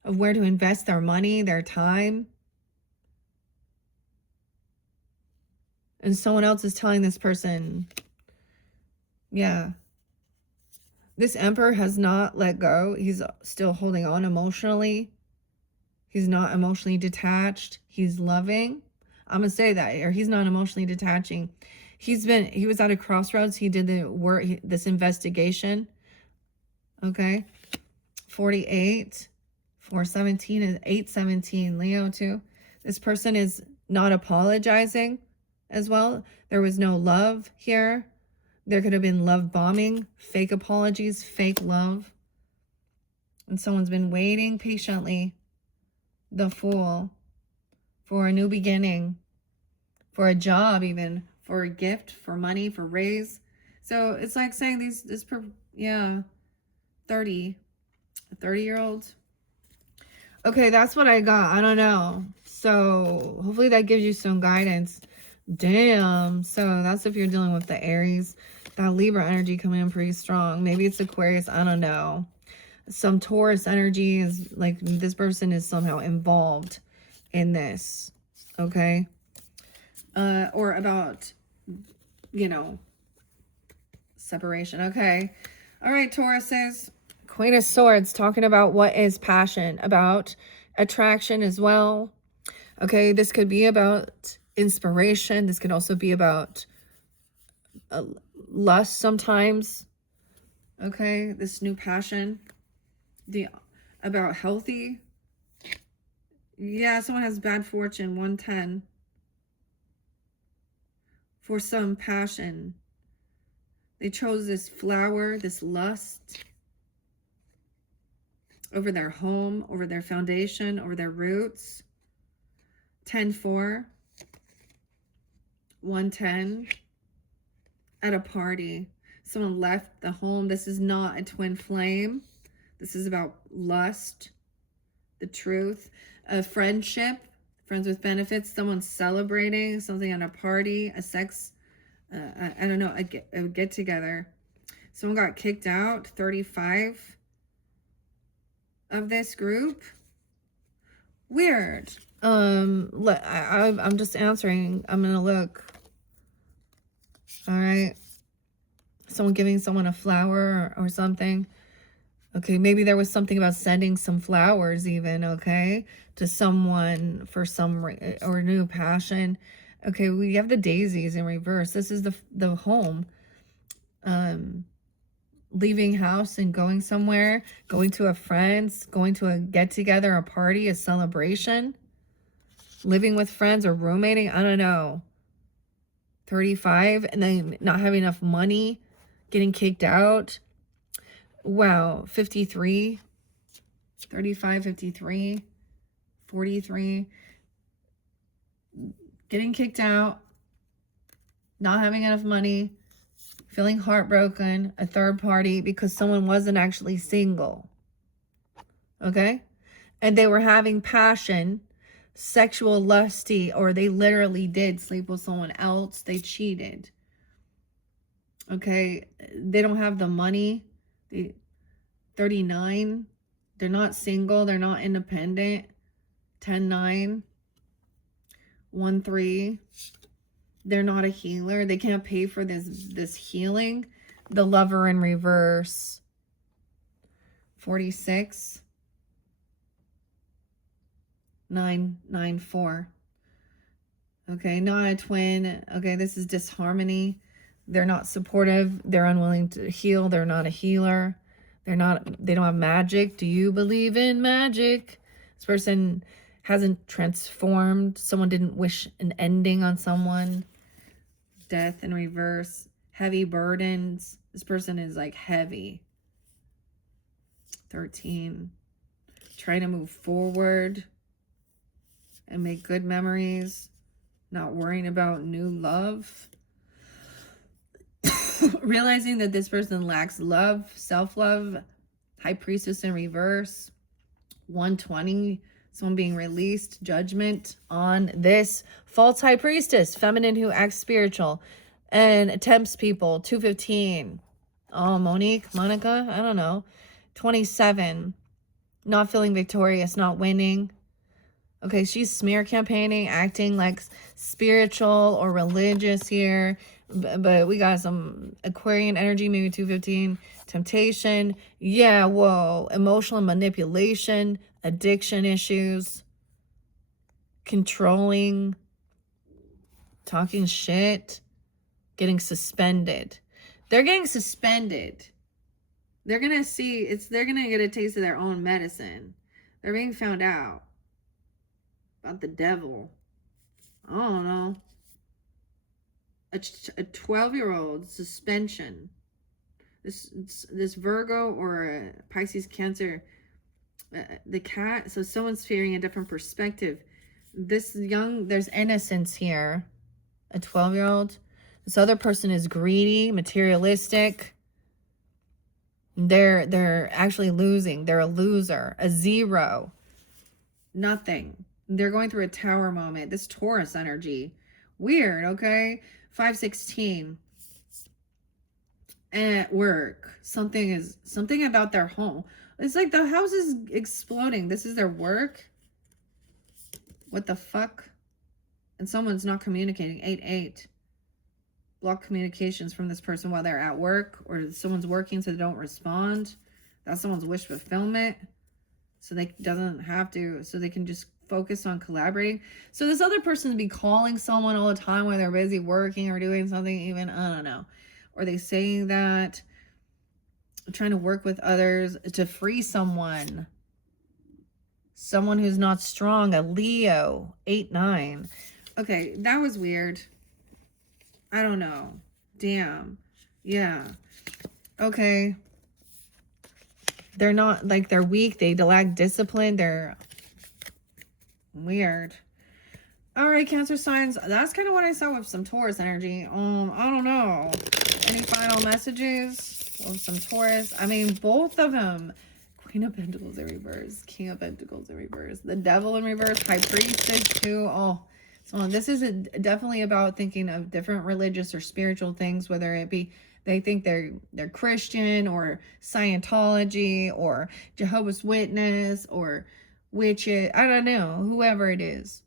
of where to invest their money, their time. And someone else is telling this person, yeah, this Emperor has not let go. He's still holding on emotionally. He's not emotionally detached. He's loving. I'm going to say that. Or he's not emotionally detaching. He was at a crossroads. He did the work, this investigation. Okay. 48, 417, and 817. Leo too. This person is not apologizing as well. There was no love here. There could have been love bombing, fake apologies, fake love. And someone's been waiting patiently. The Fool. For a new beginning. For a job even. For a gift. For money. For raise. So it's like saying yeah. 30-year-old. Okay, that's what I got. I don't know. So hopefully that gives you some guidance. Damn. So that's if you're dealing with the Aries. That Libra energy coming in pretty strong. Maybe it's Aquarius. I don't know. Some Taurus energy is like this person is somehow involved in this. Okay. Or about, separation. Okay. All right, Tauruses. Queen of Swords talking about what is passion, about attraction as well. Okay, this could be about inspiration. This could also be about lust sometimes. Okay, this new passion. About healthy. Yeah, someone has bad fortune, 110. For some passion. They chose this flower, this lust. Over their home, over their foundation, over their roots. 10-4. 110. At a party. Someone left the home. This is not a twin flame. This is about lust. The truth. A friendship. Friends with benefits. Someone celebrating something at a party. A sex. I don't know. A get together. Someone got kicked out, 35 of this group. Weird. I'm just answering. I'm gonna look. All right. Someone giving someone a flower or something. Okay, maybe there was something about sending some flowers even, okay, to someone for some or new passion. Okay, we have the daisies in reverse. This is the home. Leaving house and going somewhere, going to a friend's, going to a get-together, a party, a celebration, living with friends or roommating, I don't know. 35, and then not having enough money, getting kicked out. Wow, 53, 35, 53, 43, getting kicked out, not having enough money, feeling heartbroken, a third party because someone wasn't actually single. Okay? And they were having passion, sexual lusty, or they literally did sleep with someone else. They cheated. Okay? They don't have the money. 39. They're not single. They're not independent. 10-9. 1-3. They're not a healer. They can't pay for this healing. The Lover in reverse. 46. 9-9-4. Okay, not a twin. Okay, this is disharmony. They're not supportive. They're unwilling to heal. They're not a healer. They don't have magic. Do you believe in magic? This person hasn't transformed. Someone didn't wish an ending on someone. Death in reverse. Heavy burdens. This person is like heavy. 13. Try to move forward and make good memories. Not worrying about new love. Realizing that this person lacks love, self-love. High Priestess in reverse. 120. Someone being released. Judgment on this false High Priestess. Feminine who acts spiritual and tempts people. 215. Oh, Monica, I don't know. 27. Not feeling victorious, not winning. Okay, she's smear campaigning, acting like spiritual or religious here. But we got some Aquarian energy, maybe 215. Temptation. Yeah, whoa. Emotional manipulation. Addiction issues. Controlling. Talking shit. Getting suspended. They're getting suspended. They're going to see, they're going to get a taste of their own medicine. They're being found out. About the devil. I don't know. A 12-year-old suspension. This Virgo or a Pisces Cancer. The cat. So someone's fearing a different perspective. There's innocence here. A 12-year-old. This other person is greedy, materialistic. They're actually losing. They're a loser. A 0. Nothing. They're going through a tower moment. This Taurus energy. Weird, okay? 516. And at work. Something about their home. It's like the house is exploding. This is their work. What the fuck? And someone's not communicating. 8-8. Block communications from this person while they're at work. Or someone's working so they don't respond. That's someone's wish fulfillment. So they doesn't have to. So they can just focus on collaborating. So this other person be calling someone all the time when they're busy working or doing something even, I don't know. Or they saying that, trying to work with others to free someone. Someone who's not strong, a Leo, 8-9. Okay, that was weird. I don't know. Damn. Yeah. Okay. They're not, like, they're weak. They lack discipline. They're weird. All right, Cancer signs. That's kind of what I saw with some Taurus energy. I don't know. Any final messages with some Taurus? I mean, both of them. Queen of Pentacles in reverse. King of Pentacles in reverse. The Devil in reverse. High Priestess too. Oh, so this is definitely about thinking of different religious or spiritual things, whether it be They think they're Christian or Scientology or Jehovah's Witness or witches. I don't know, whoever it is.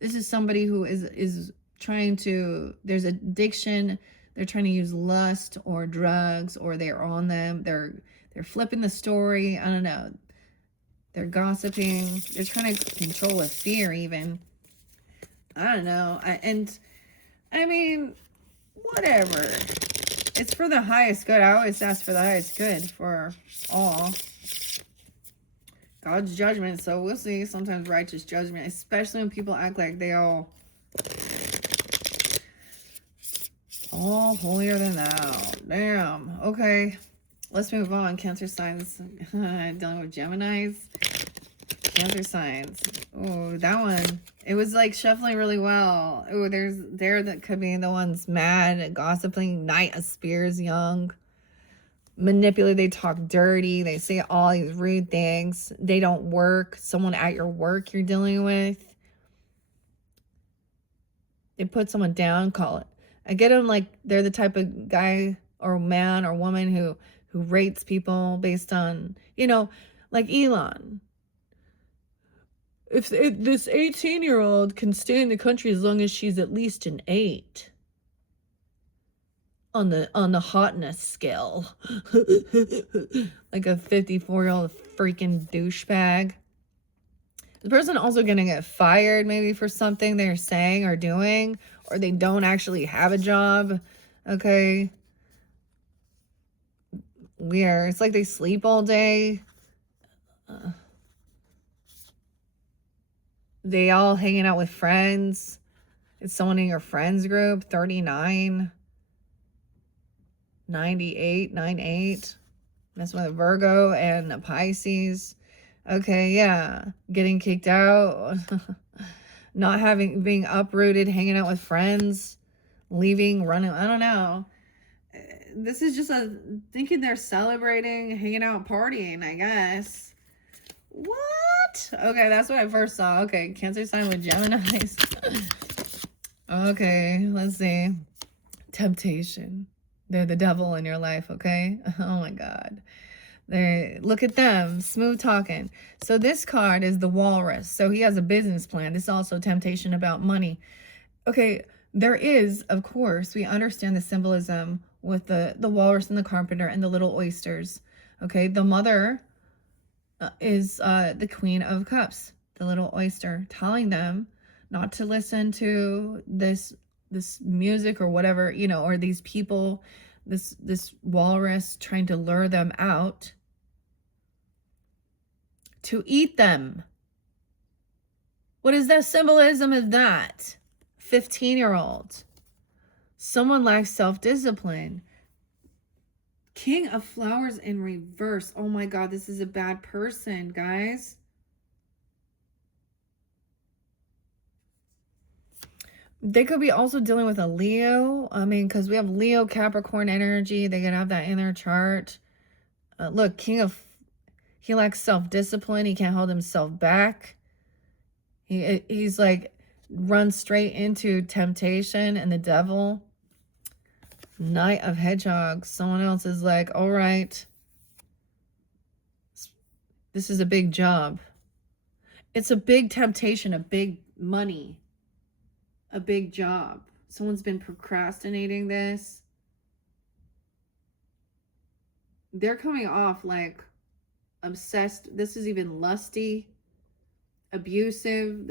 This is somebody who is trying to, there's addiction. They're trying to use lust or drugs, or they're on them. They're flipping the story. I don't know. They're gossiping. They're trying to control with fear even. I don't know. I mean, whatever. It's for the highest good. I always ask for the highest good for all. God's judgment. So we'll see. Sometimes righteous judgment. Especially when people act like they all holier than thou. Damn. Okay. Let's move on. Cancer signs. Dealing with Geminis. Cancer signs. Oh, that one. It was like shuffling really well. Oh, there that could be the ones mad, gossiping, Knight of Spears, young. Manipulate, they talk dirty. They say all these rude things. They don't work. Someone at your work you're dealing with. They put someone down, call it. I get them like they're the type of guy or man or woman who rates people based on, you know, like Elon. If this 18-year-old can stay in the country as long as she's at least an 8 on the hotness scale, like a 54-year-old freaking douchebag. The person also gonna get fired maybe for something they're saying or doing, or they don't actually have a job. Okay. Weird. It's like they sleep all day. They all hanging out with friends. It's someone in your friends group. 39. 98. 98. Messing with a Virgo and a Pisces. Okay, yeah. Getting kicked out. Not being uprooted, hanging out with friends. Leaving, running. I don't know. This is just thinking they're celebrating, hanging out, partying, I guess. What? Okay, that's what I first saw. Okay, Cancer sign with Geminis. Okay, let's see. Temptation. They're the devil in your life, okay? Oh my God. Look at them, smooth talking. So this card is the walrus. So he has a business plan. This is also temptation about money. Okay, there is, of course, we understand the symbolism with the walrus and the carpenter and the little oysters. Okay, the mother is the Queen of Cups, the little oyster, telling them not to listen to this music or whatever, you know, or these people, this walrus trying to lure them out to eat them. What is that symbolism of that? 15-year-old. Someone lacks self-discipline. King of Flowers in reverse. Oh my God, this is a bad person, guys. They could be also dealing with a Leo. I mean, because we have Leo, Capricorn energy. They could have that in their chart. Look, he lacks self-discipline. He can't hold himself back. He's like runs straight into temptation and the devil. Knight of Hedgehogs. Someone else is like, all right, this is a big job. It's a big temptation, a big money, a big job. Someone's been procrastinating this. They're coming off like obsessed. This is even lusty, abusive.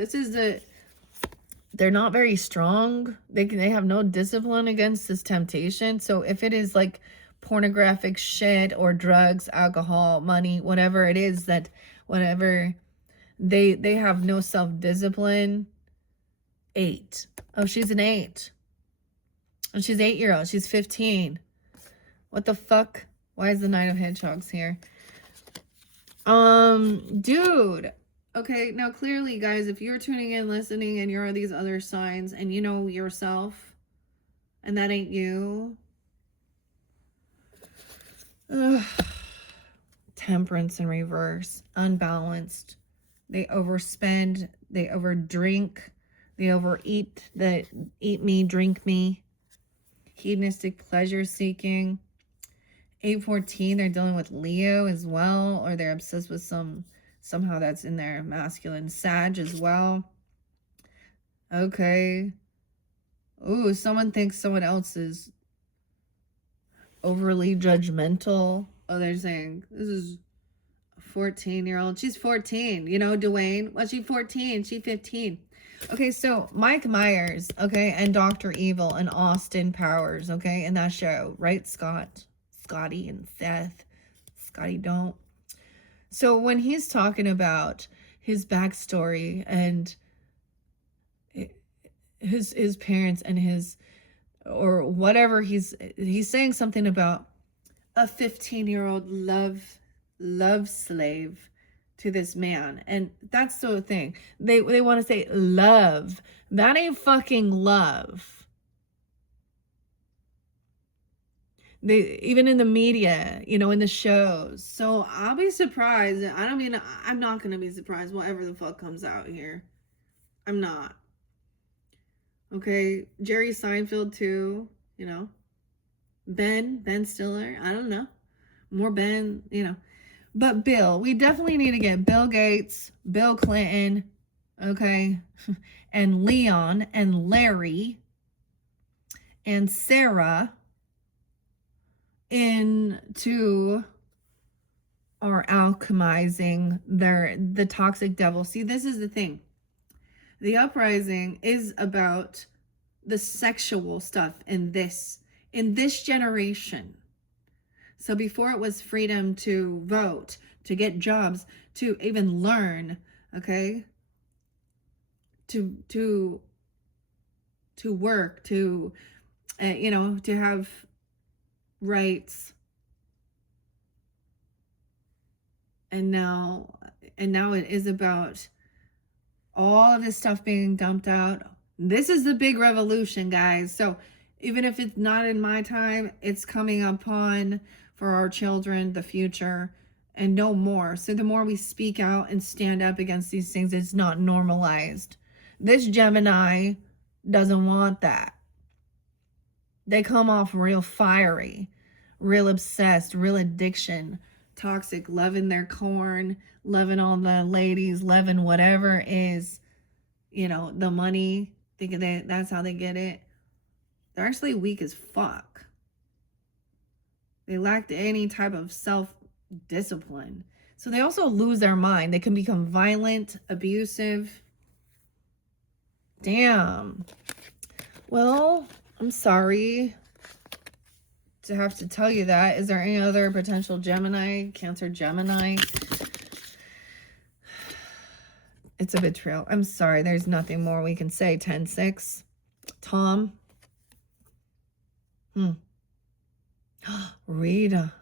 They're not very strong. They have no discipline against this temptation. So if it is like pornographic shit or drugs, alcohol, money, whatever it is, they have no self-discipline. 8. Oh, she's an 8. And she's 8-year-old. She's 15. What the fuck? Why is the Knight of Hedgehogs here? Dude. Okay, now clearly, guys, if you're tuning in, listening, and you're these other signs, and you know yourself, and that ain't you. Ugh. Temperance in reverse. Unbalanced. They overspend. They overdrink. They overeat. They eat me, drink me. hedonistic pleasure seeking. 814, they're dealing with Leo as well, or they're obsessed with somehow that's in their masculine. Sag as well. Okay. Ooh, someone thinks someone else is overly judgmental. Oh, they're saying this is a 14-year-old. She's 14, you know, Dwayne. Well, she's 14, she's 15. Okay, so Mike Myers, okay, and Dr. Evil and Austin Powers, okay, in that show, right? Scotty and Seth. Scotty don't. So when he's talking about his backstory and his parents and his, or whatever, he's saying something about a 15-year-old love slave to this man. And that's the thing. They want to say love. That ain't fucking love. They, even in the media, you know, in the shows. So I'll be surprised. I'm not going to be surprised whatever the fuck comes out here. I'm not. Okay, Jerry Seinfeld too, you know. Ben Stiller, I don't know. More Ben, you know. But Bill, we definitely need to get Bill Gates, Bill Clinton, okay, and Leon and Larry and Sarah into our alchemizing the toxic devil. See, this is the thing. The uprising is about the sexual stuff in this generation. So before it was freedom to vote, to get jobs, to even learn, okay, to work, to you know, to have rights. And now it is about all of this stuff being dumped out. This is the big revolution, guys. So even if it's not in my time, it's coming upon for our children, the future, and no more. So the more we speak out and stand up against these things, it's not normalized. This Gemini doesn't want that. They come off real fiery, real obsessed, real addiction, toxic, loving their corn, loving all the ladies, loving whatever is, you know, the money, thinking that's how they get it. They're actually weak as fuck. They lack any type of self-discipline. So they also lose their mind. They can become violent, abusive. Damn. Well, I'm sorry to have to tell you that. Is there any other potential Gemini, Cancer Gemini? It's a betrayal. I'm sorry. There's nothing more we can say. 10-6. Tom. Rita.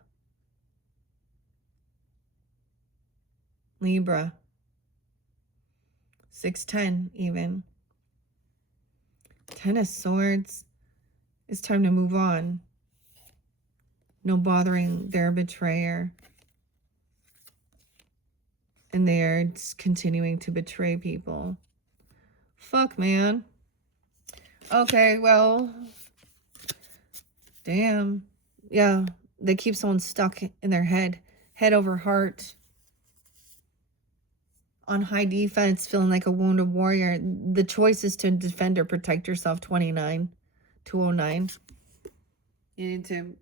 Libra. 6-10 even. 10 of Swords. It's time to move on. No bothering their betrayer. And they are just continuing to betray people. Fuck, man. Okay, well. Damn. Yeah, they keep someone stuck in their head. Head over heart. On high defense, feeling like a wounded warrior. The choice is to defend or protect yourself. 209. You need to.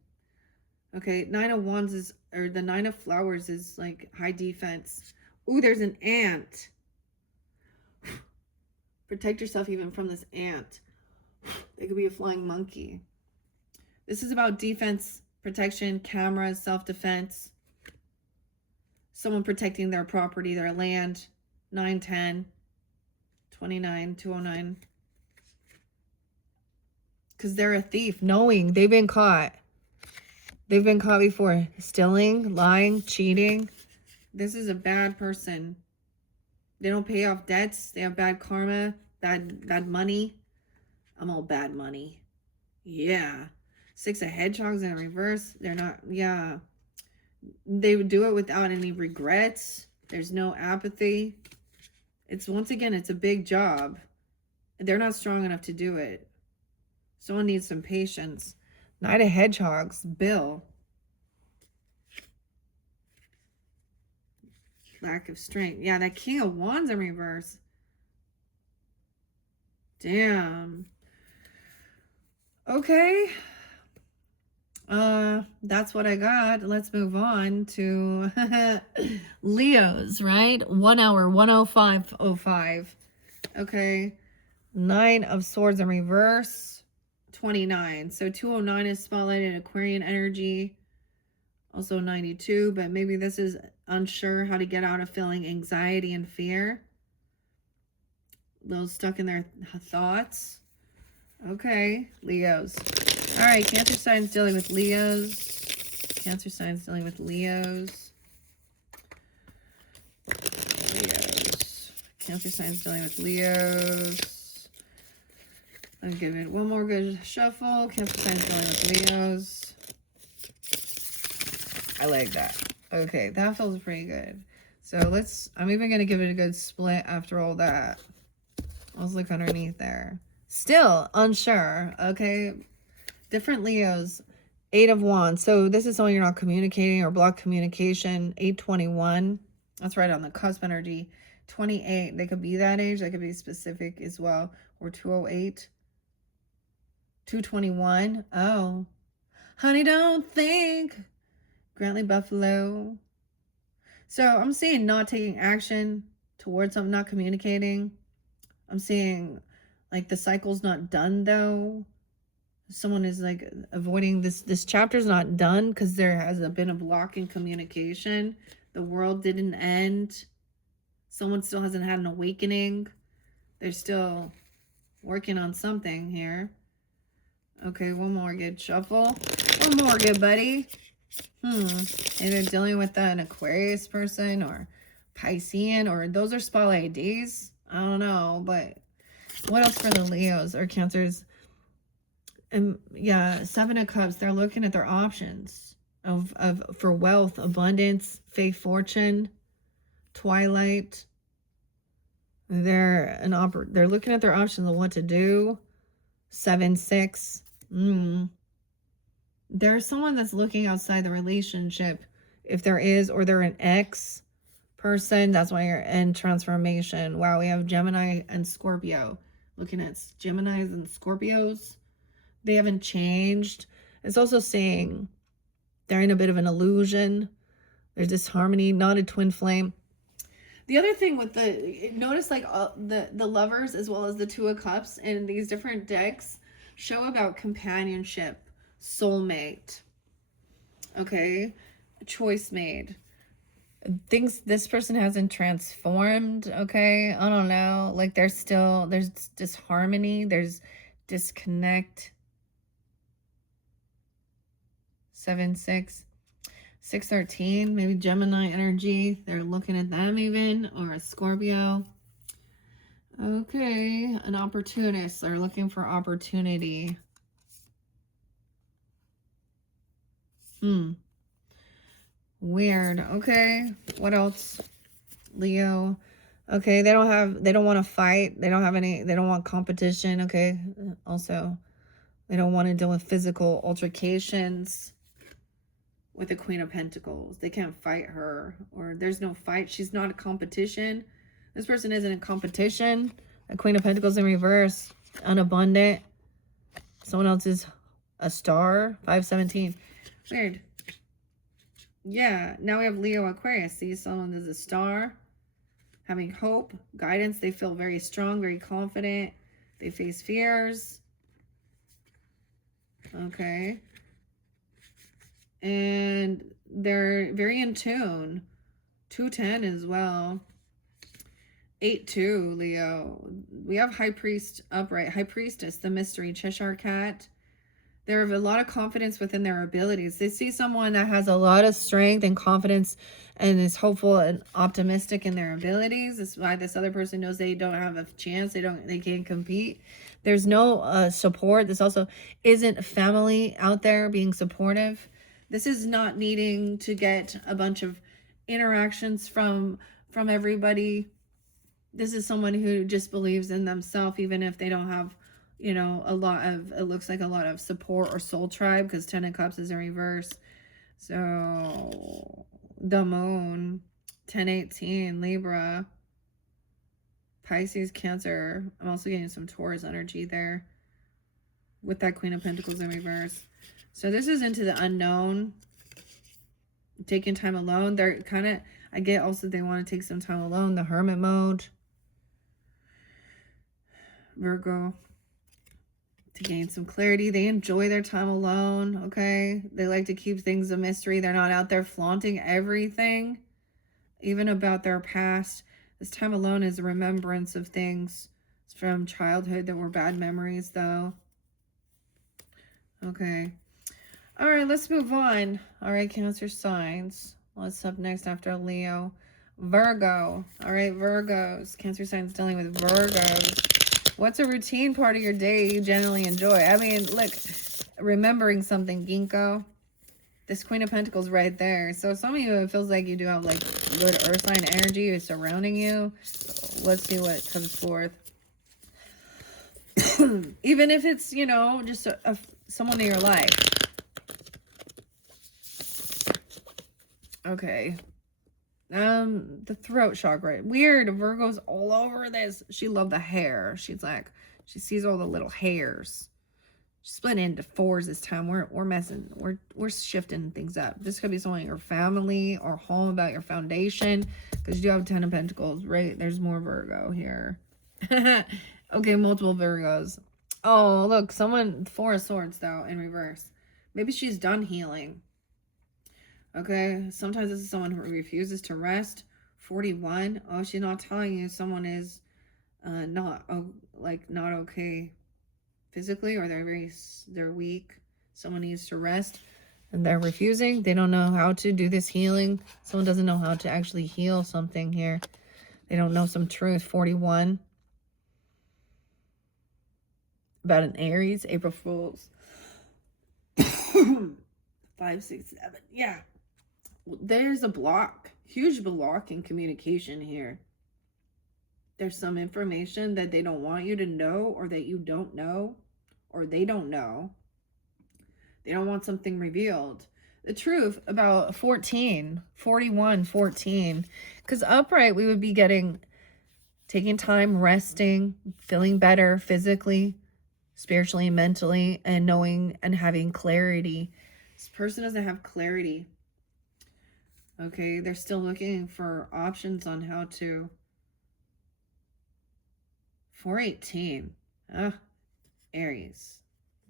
Okay, 9 of Wands is, or the 9 of Flowers is like high defense. Ooh, there's an ant. Protect yourself even from this ant. It could be a flying monkey. This is about defense, protection, cameras, self-defense. Someone protecting their property, their land. 9-10. 29, 209. Because they're a thief, knowing they've been caught. They've been caught before. Stealing, lying, cheating. This is a bad person. They don't pay off debts. They have bad karma, bad money. I'm all bad money. Yeah. 6 of Hedgehogs in reverse. They're not, yeah. They would do it without any regrets. There's no apathy. It's, once again, it's a big job. They're not strong enough to do it. Someone needs some patience. Knight of Hedgehogs, Bill. Lack of strength. Yeah, that King of Wands in reverse. Damn. Okay. That's what I got. Let's move on to Leos, right? 1 hour, 1:05:05. Okay. 9 of Swords in reverse, 29. So 209 is spotlighted Aquarian energy. Also 92, but maybe this is unsure how to get out of feeling anxiety and fear. A little stuck in their thoughts. Okay, Leos. All right, Cancer signs dealing with Leos. Cancer signs dealing with Leos. Leos. Cancer signs dealing with Leos. Let me give it one more good shuffle. Cancer signs dealing with Leos. I like that. Okay, that feels pretty good. So I'm even going to give it a good split after all that. Let's look underneath there. Still unsure. Okay. Different Leos. 8 of Wands. So this is someone you're not communicating or block communication. 821. That's right on the cusp energy. 28. They could be that age. They could be specific as well. Or 208. 221. Oh. Honey, don't think. Grantley Buffalo. So I'm seeing not taking action towards something, not communicating. I'm seeing like the cycle's not done though. Someone is like avoiding this chapter's not done because there has been a block in communication. The world didn't end. Someone still hasn't had an awakening. They're still working on something here. Okay, one more good shuffle. One more good, buddy. Either dealing with an Aquarius person or Piscean, or those are spotlight days. I don't know, but what else for the Leos or Cancers? And yeah, 7 of Cups, they're looking at their options for wealth, abundance, faith, fortune, twilight. They're looking at their options of what to do. 7-6. There's someone that's looking outside the relationship, if there is, or they're an ex person. That's why you're in transformation. Wow, we have Gemini and Scorpio. Looking at Geminis and Scorpios. They haven't changed. It's also saying they're in a bit of an illusion. There's disharmony, not a twin flame. The other thing with notice like the lovers as well as the 2 of Cups in these different decks show about companionship, soulmate, okay, choice made. Things this person hasn't transformed, okay? I don't know. Like there's disharmony, there's disconnect. 7-6. 6-13, maybe Gemini energy. They're looking at them even, or a Scorpio. Okay, an opportunist. They're looking for opportunity. Weird. Okay, what else? Leo. Okay, they don't want to fight. They don't want competition. Okay, also, they don't want to deal with physical altercations. With the Queen of Pentacles, they can't fight her, or there's no fight. She's not a competition. This person isn't in competition. The Queen of Pentacles in reverse, unabundant. Someone else is a star. 5-17. Weird. Yeah, now we have Leo Aquarius. See, someone is a star, having hope, guidance. They feel very strong, very confident. They face fears. Okay. And they're very in tune. 210 as well. 8-2, Leo. We have High Priest upright. High Priestess, the mystery Cheshire Cat. They have a lot of confidence within their abilities. They see someone that has a lot of strength and confidence and is hopeful and optimistic in their abilities. That's why this other person knows they don't have a chance. They can't compete. There's no support. This also isn't family out there being supportive. This is not needing to get a bunch of interactions from everybody. This is someone who just believes in themselves, even if they don't have you know, a lot of, it looks like a lot of support or soul tribe, because 10 of Cups is in reverse. So the moon, 10-18, Libra, Pisces, Cancer. I'm also getting some Taurus energy there with that Queen of Pentacles in reverse. So this is into the unknown, taking time alone. They're kind of, I get also they want to take some time alone, the hermit mode. Virgo, to gain some clarity. They enjoy their time alone, okay? They like to keep things a mystery. They're not out there flaunting everything, even about their past. This time alone is a remembrance of things from childhood that were bad memories, though. Okay. All right, let's move on. All right, Cancer signs. What's up next after Leo? Virgo. All right, Virgos. Cancer signs dealing with Virgos. What's a routine part of your day you generally enjoy? I mean, look, remembering something, Ginkgo. This Queen of Pentacles right there. So some of you, it feels like you do have like good earth sign energy is surrounding you. Let's see what comes forth. Even if it's, you know, just someone in your life. Okay. The throat chakra. Weird. Virgo's all over this. She loved the hair. She's like, she sees all the little hairs. She's split into fours this time. We're messing. We're shifting things up. This could be someone in your family or home, about your foundation, because you do have 10 of Pentacles, right? There's more Virgo here. Okay, multiple Virgos. Oh, look, someone, 4 of Swords though in reverse. Maybe she's done healing. Okay, sometimes this is someone who refuses to rest. 41. Oh, she's not telling you someone is not okay physically, or they're weak. Someone needs to rest and they're refusing. They don't know how to do this healing. Someone doesn't know how to actually heal something here. They don't know some truth. 41. About an Aries, April Fools. 5, 6, 7. Yeah. There's a block, huge block in communication here. There's some information that they don't want you to know, or that you don't know, or they don't know. They don't want something revealed. The truth about 14, 41, 14, because upright we would be taking time, resting, feeling better physically, spiritually, mentally, and knowing and having clarity. This person doesn't have clarity. Okay, they're still looking for options on how to. 418. Aries.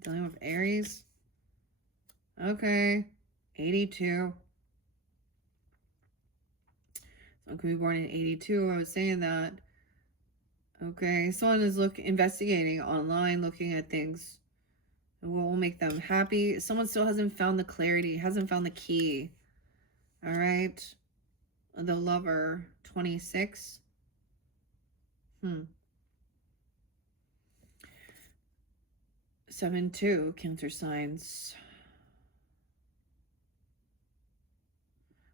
Dealing with Aries. Okay. 82. Someone could be born in 82. I was saying that. Okay. Someone is investigating online, looking at things. And what will make them happy. Someone still hasn't found the clarity, hasn't found the key. All right. The Lover. 26. 7-2, Cancer signs.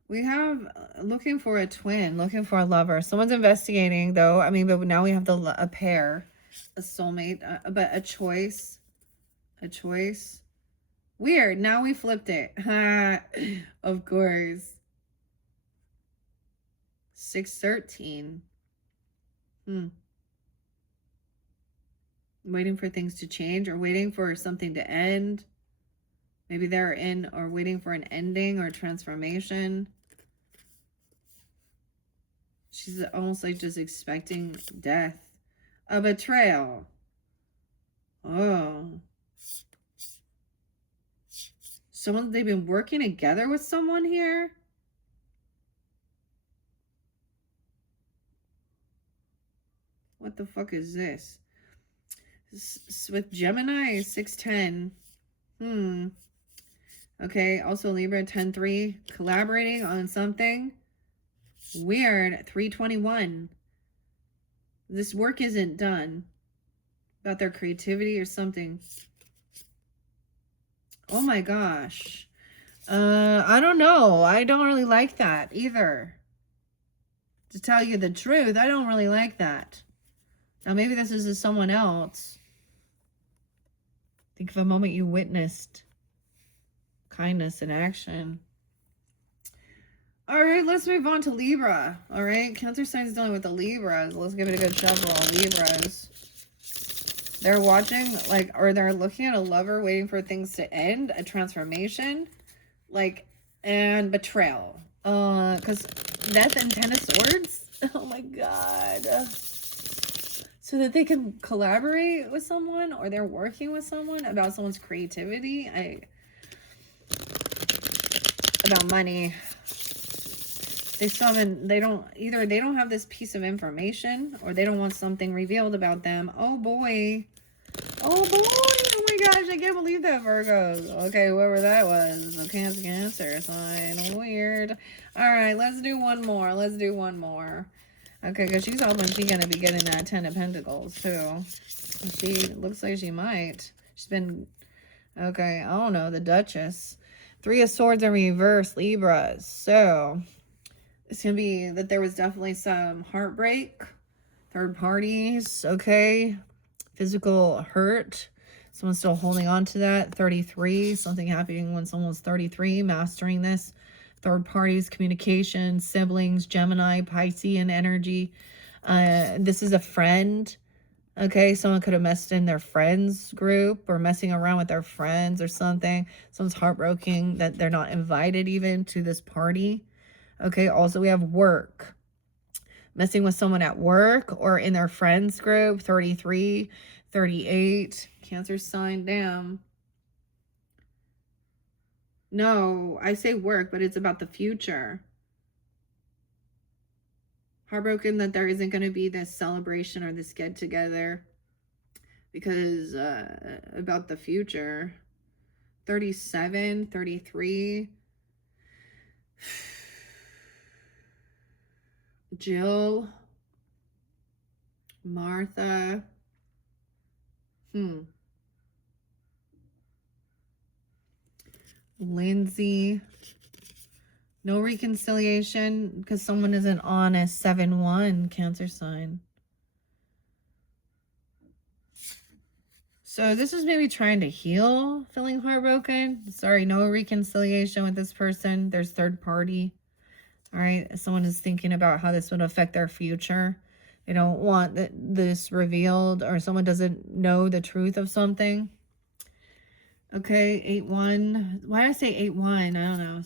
We have looking for a twin, looking for a lover. Someone's investigating though. I mean, but now we have a pair, a soulmate, but a choice. A choice. Weird. Now we flipped it. Of course. 6-13. Waiting for things to change, or waiting for something to end. Maybe they're in or waiting for an ending or transformation. She's almost like just expecting death. A betrayal. Oh. They've been working together with someone here. What the fuck is this? With Gemini, 6-10. Okay, also Libra, 10-3. Collaborating on something. Weird, 3-21. This work isn't done. About their creativity or something. Oh my gosh. I don't know. I don't really like that either. To tell you the truth, I don't really like that. Now maybe this is someone else. Think of a moment you witnessed kindness in action. All right, let's move on to Libra. All right, Cancer signs dealing with the Libras. Let's give it a good shuffle. Libras. They're watching, like, or they're looking at a lover waiting for things to end, a transformation, like, and betrayal. Because death and 10 of swords. Oh my God. So that they can collaborate with someone, or they're working with someone about someone's creativity. About money. They still haven't, either they don't have this piece of information, or they don't want something revealed about them. Oh boy. Oh boy. Oh my gosh, I can't believe that, Virgos. Okay, whoever that was. A Cancer sign. Weird. All right, let's do one more. Let's do one more. Okay, because she's hoping she's going to be getting that 10 of Pentacles, too. She looks like she might. She's been, okay, I don't know, the Duchess. 3 of Swords in reverse, Libra. So, it's going to be that there was definitely some heartbreak. Third parties, okay. Physical hurt. Someone's still holding on to that. 33, something happening when someone's 33, mastering this. Third parties, communication, siblings, Gemini, Piscean energy. This is a friend. Okay, someone could have messed in their friends group, or messing around with their friends or something. Someone's heartbroken that they're not invited even to this party. Okay, also we have work. Messing with someone at work or in their friends group. 33, 38. Cancer sign, damn. No, I say work, but it's about the future. Heartbroken that there isn't going to be this celebration or this get together because about the future. 37, 33. Jill. Martha. Lindsay. No reconciliation because someone isn't honest. 7-1, Cancer sign. So this is maybe trying to heal, feeling heartbroken. Sorry, no reconciliation with this person. There's third party. All right, someone is thinking about how this would affect their future. They don't want this revealed, or someone doesn't know the truth of something. Okay, 8-1. Why did I say 8-1? I don't know.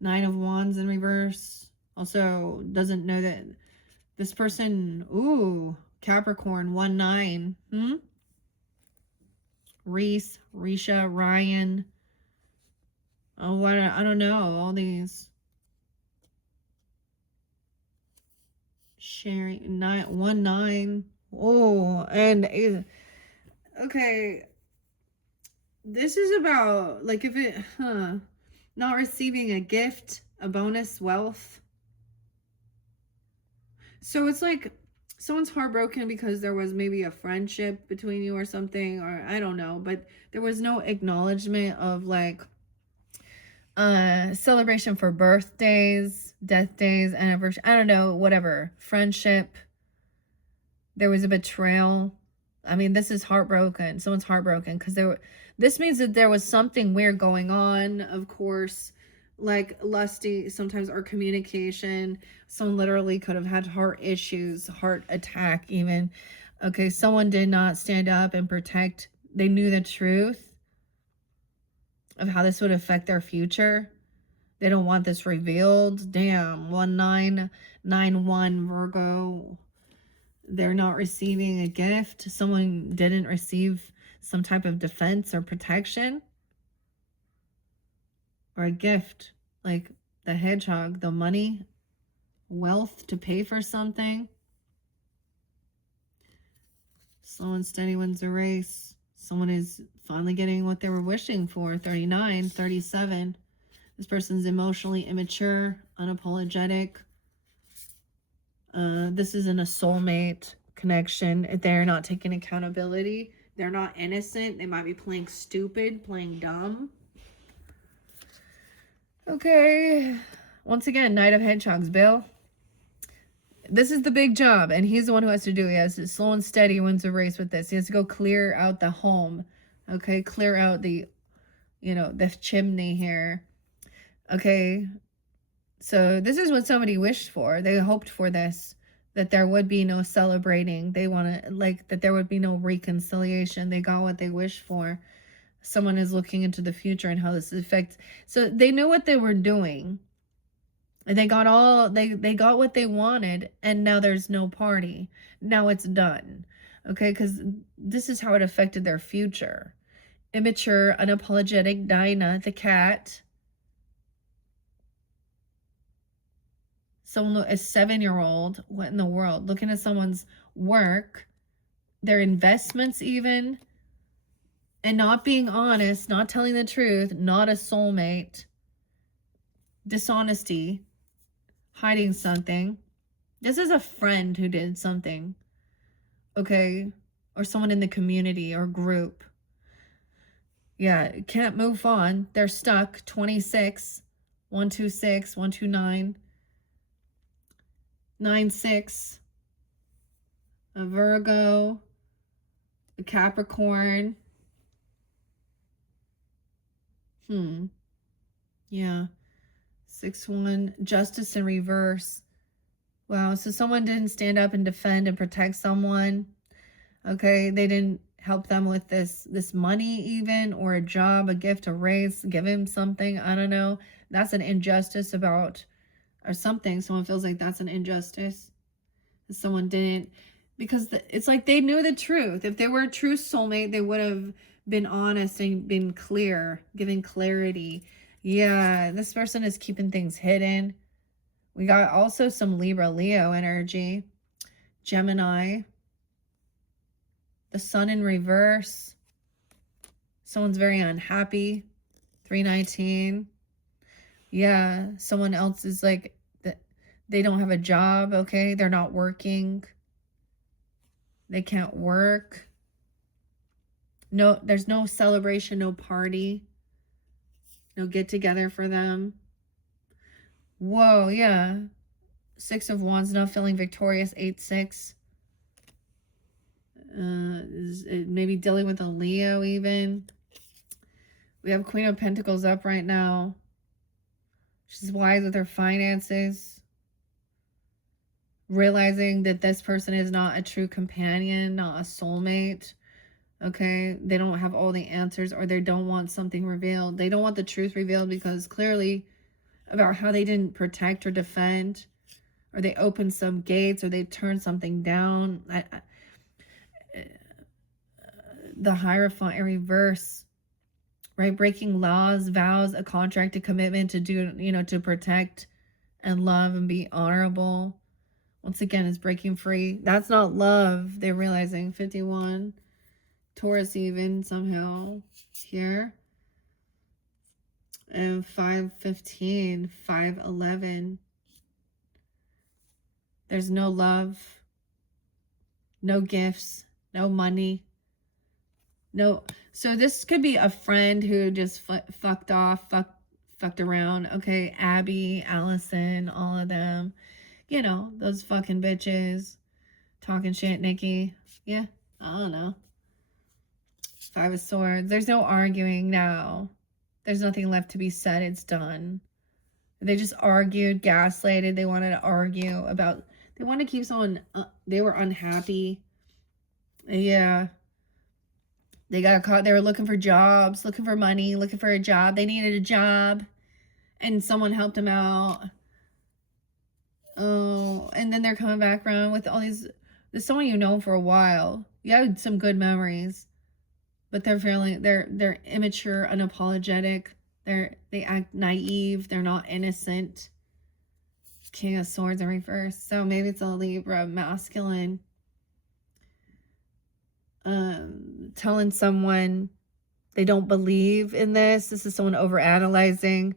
9 of Wands in reverse. Also doesn't know that this person, ooh, Capricorn, 1-9. Reese, Risha, Ryan. Oh, I don't know. All these. Sherry, 1-9. Oh, and okay. This is about, like, if it, not receiving a gift, a bonus, wealth. So it's like someone's heartbroken because there was maybe a friendship between you or something, or I don't know, but there was no acknowledgement of, like, celebration for birthdays, death days, anniversary, I don't know, whatever, friendship. There was a betrayal. I mean, this is heartbroken. Someone's heartbroken because this means that there was something weird going on, of course, like lusty, sometimes, or communication. Someone literally could have had heart issues, heart attack even. Okay, someone did not stand up and protect. They knew the truth of how this would affect their future. They don't want this revealed. Damn, 1991 Virgo. They're not receiving a gift. Someone didn't receive some type of defense or protection. Or a gift, like the hedgehog, the money, wealth to pay for something. Slow and steady wins the race. Someone is finally getting what they were wishing for. 39, 37. This person's emotionally immature, unapologetic. This isn't a soulmate connection. If they're not taking accountability, they're not innocent. They might be playing stupid, playing dumb. Okay. Once again, Knight of Hedgehogs, Bill. This is the big job, and he's the one who has to do it. He has to slow and steady wins the race with this. He has to go clear out the home. Okay, clear out the, the chimney here. Okay, so this is what somebody wished for. They hoped for this, that there would be no celebrating. They want to, like, that there would be no reconciliation. They got what they wished for. Someone is looking into the future and how this affects. So they knew what they were doing. And they got they got what they wanted, and now there's no party. Now it's done. Okay, because this is how it affected their future. Immature, unapologetic Dinah, the cat. Someone, a 7-year-old, what in the world? Looking at someone's work, their investments even, and not being honest, not telling the truth, not a soulmate, dishonesty, hiding something. This is a friend who did something, okay? Or someone in the community or group. Yeah, can't move on. They're stuck. 26, 126, 129, 96, a Virgo, a Capricorn. Yeah. 6-1, justice in reverse. Wow, so someone didn't stand up and defend and protect someone. Okay, they didn't help them with this money even, or a job, a gift, a raise, give him something. I don't know. That's an injustice about, or something. Someone feels like that's an injustice. Someone didn't, because it's like they knew the truth. If they were a true soulmate, they would have been honest and been clear, giving clarity. Yeah, this person is keeping things hidden. We got also some Libra, Leo energy. Gemini. The sun in reverse. Someone's very unhappy. 319. Yeah, someone else is like, they don't have a job, okay? They're not working. They can't work. No, there's no celebration, no party. No get together for them. Whoa, yeah. 6 of Wands, not feeling victorious. 8-6. Maybe dealing with a Leo even. We have Queen of Pentacles up right now. She's wise with her finances. Realizing that this person is not a true companion, not a soulmate. Okay, they don't have all the answers, or they don't want something revealed. They don't want the truth revealed because clearly about how they didn't protect or defend, or they opened some gates, or they turned something down. The Hierophant in reverse, right? Breaking laws, vows, a contract, a commitment to do, to protect and love and be honorable. Once again, it's breaking free. That's not love. They're realizing. 51. Taurus even somehow here. And 5-15, 5-11. There's no love, no gifts, no money. No. So this could be a friend who just fucked off, fucked around. Okay, Abby, Allison, all of them. Those fucking bitches. Talking shit, Nikki. Yeah, I don't know. 5 of Swords. There's no arguing now. There's nothing left to be said. It's done. They just argued, gaslighted. They wanted to argue about, they want to keep someone, they were unhappy. Yeah. They got caught. They were looking for jobs, looking for money, looking for a job. They needed a job, and someone helped them out. Oh, and then they're coming back around with all these, there's someone you know for a while. You had some good memories, but they're feeling, they're immature, unapologetic. They act naive. They're not innocent. King of Swords in reverse. So maybe it's a Libra, masculine. Telling someone they don't believe in this. This is someone overanalyzing.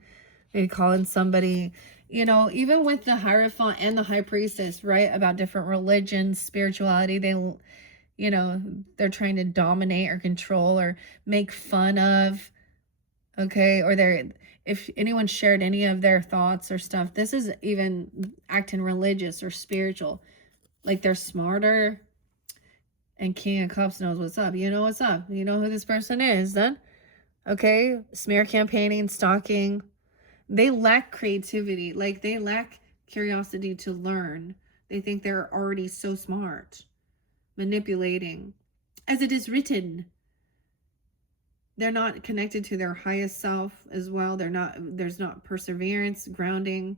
Maybe calling somebody, even with the Hierophant and the High Priestess, right? About different religions, spirituality. They're trying to dominate or control or make fun of. Okay, or if anyone shared any of their thoughts or stuff, this is even acting religious or spiritual. Like they're smarter. And King of Cups knows what's up. You know what's up. You know who this person is then. Okay? Smear campaigning, stalking. They lack creativity. Like, they lack curiosity to learn. They think they're already so smart. Manipulating. As it is written. They're not connected to their highest self as well. There's not perseverance, grounding.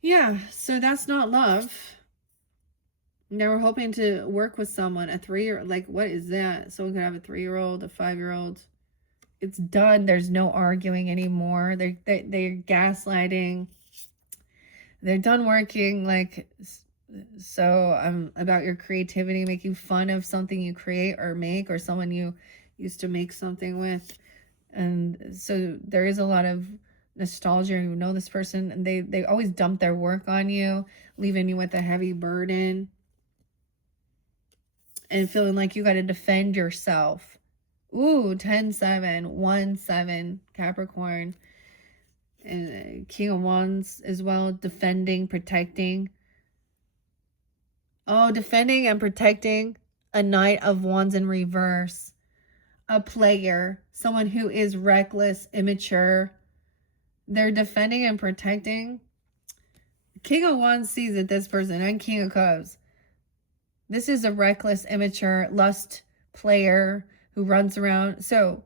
Yeah, so that's not love. They were hoping to work with someone, a 3-year, like, what is that? Someone could have a 3-year-old, a 5-year-old. It's done. There's no arguing anymore. They're gaslighting. They're done working, like, so about your creativity, making fun of something you create or make, or someone you used to make something with. And so there is a lot of nostalgia. You know this person, and they always dump their work on you, leaving you with a heavy burden and feeling like you got to defend yourself. Ooh, 10-7, 1-7, Capricorn. And King of Wands as well, defending, protecting. Oh, defending and protecting. A Knight of Wands in reverse. A player, someone who is reckless, immature. They're defending and protecting. King of Wands sees it, this person, and King of Cups. This is a reckless, immature, lust player who runs around. So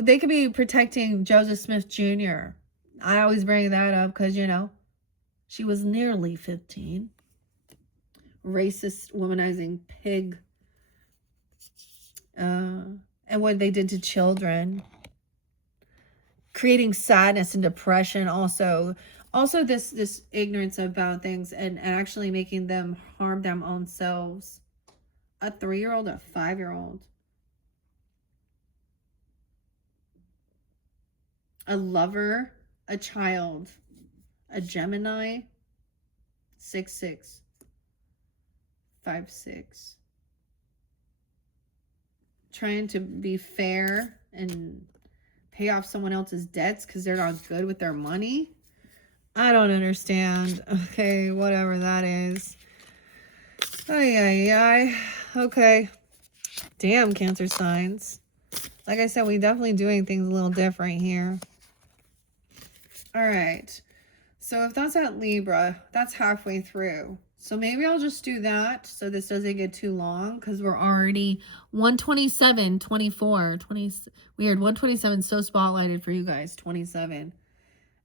they could be protecting Joseph Smith Jr. I always bring that up because, you know, she was nearly 15. Racist, womanizing pig. And what they did to children. Creating sadness and depression also. Also this ignorance about things and actually making them harm their own selves. A 3-year-old, a 5-year-old. A lover, a child. A Gemini. 6-6. 5-6. Trying to be fair and pay off someone else's debts because they're not good with their money. I don't understand. Okay, whatever that is. Ay. Okay. Damn, Cancer signs. Like I said, we definitely doing things a little different here. All right. So if that's at Libra, that's halfway through. So maybe I'll just do that so this doesn't get too long because we're already 127, 24, 20. Weird. 127 so spotlighted for you guys. 27.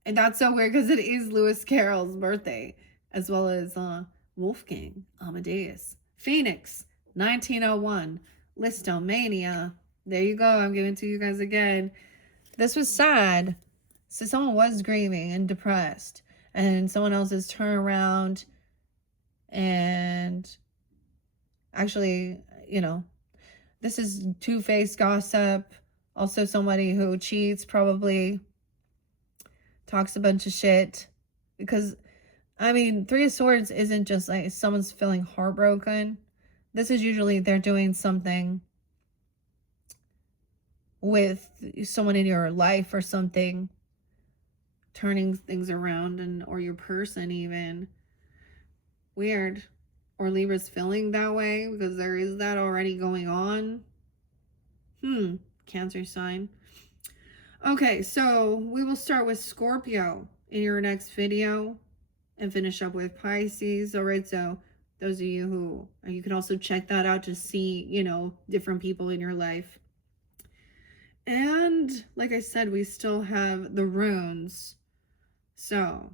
And that's so weird because it is Lewis Carroll's birthday, as well as Wolfgang Amadeus. Phoenix, 1901. Listomania. There you go. I'm giving it to you guys again. This was sad. So someone was grieving and depressed. And someone else's turnaround. And actually, you know, this is two-faced gossip. Also somebody who cheats, probably. Talks a bunch of shit. Because, I mean, 3 of Swords isn't just like someone's feeling heartbroken. This is usually they're doing something with someone in your life or something. Turning things around, and or your person even. Weird. Or Libra's feeling that way because there is that already going on. Cancer sign. Okay, so we will start with Scorpio in your next video and finish up with Pisces. All right, so those of you who, you can also check that out to see, you know, different people in your life. And like I said, we still have the runes. So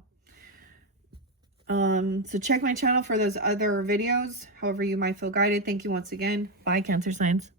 check my channel for those other videos, however you might feel guided. Thank you once again. Bye, Cancer signs.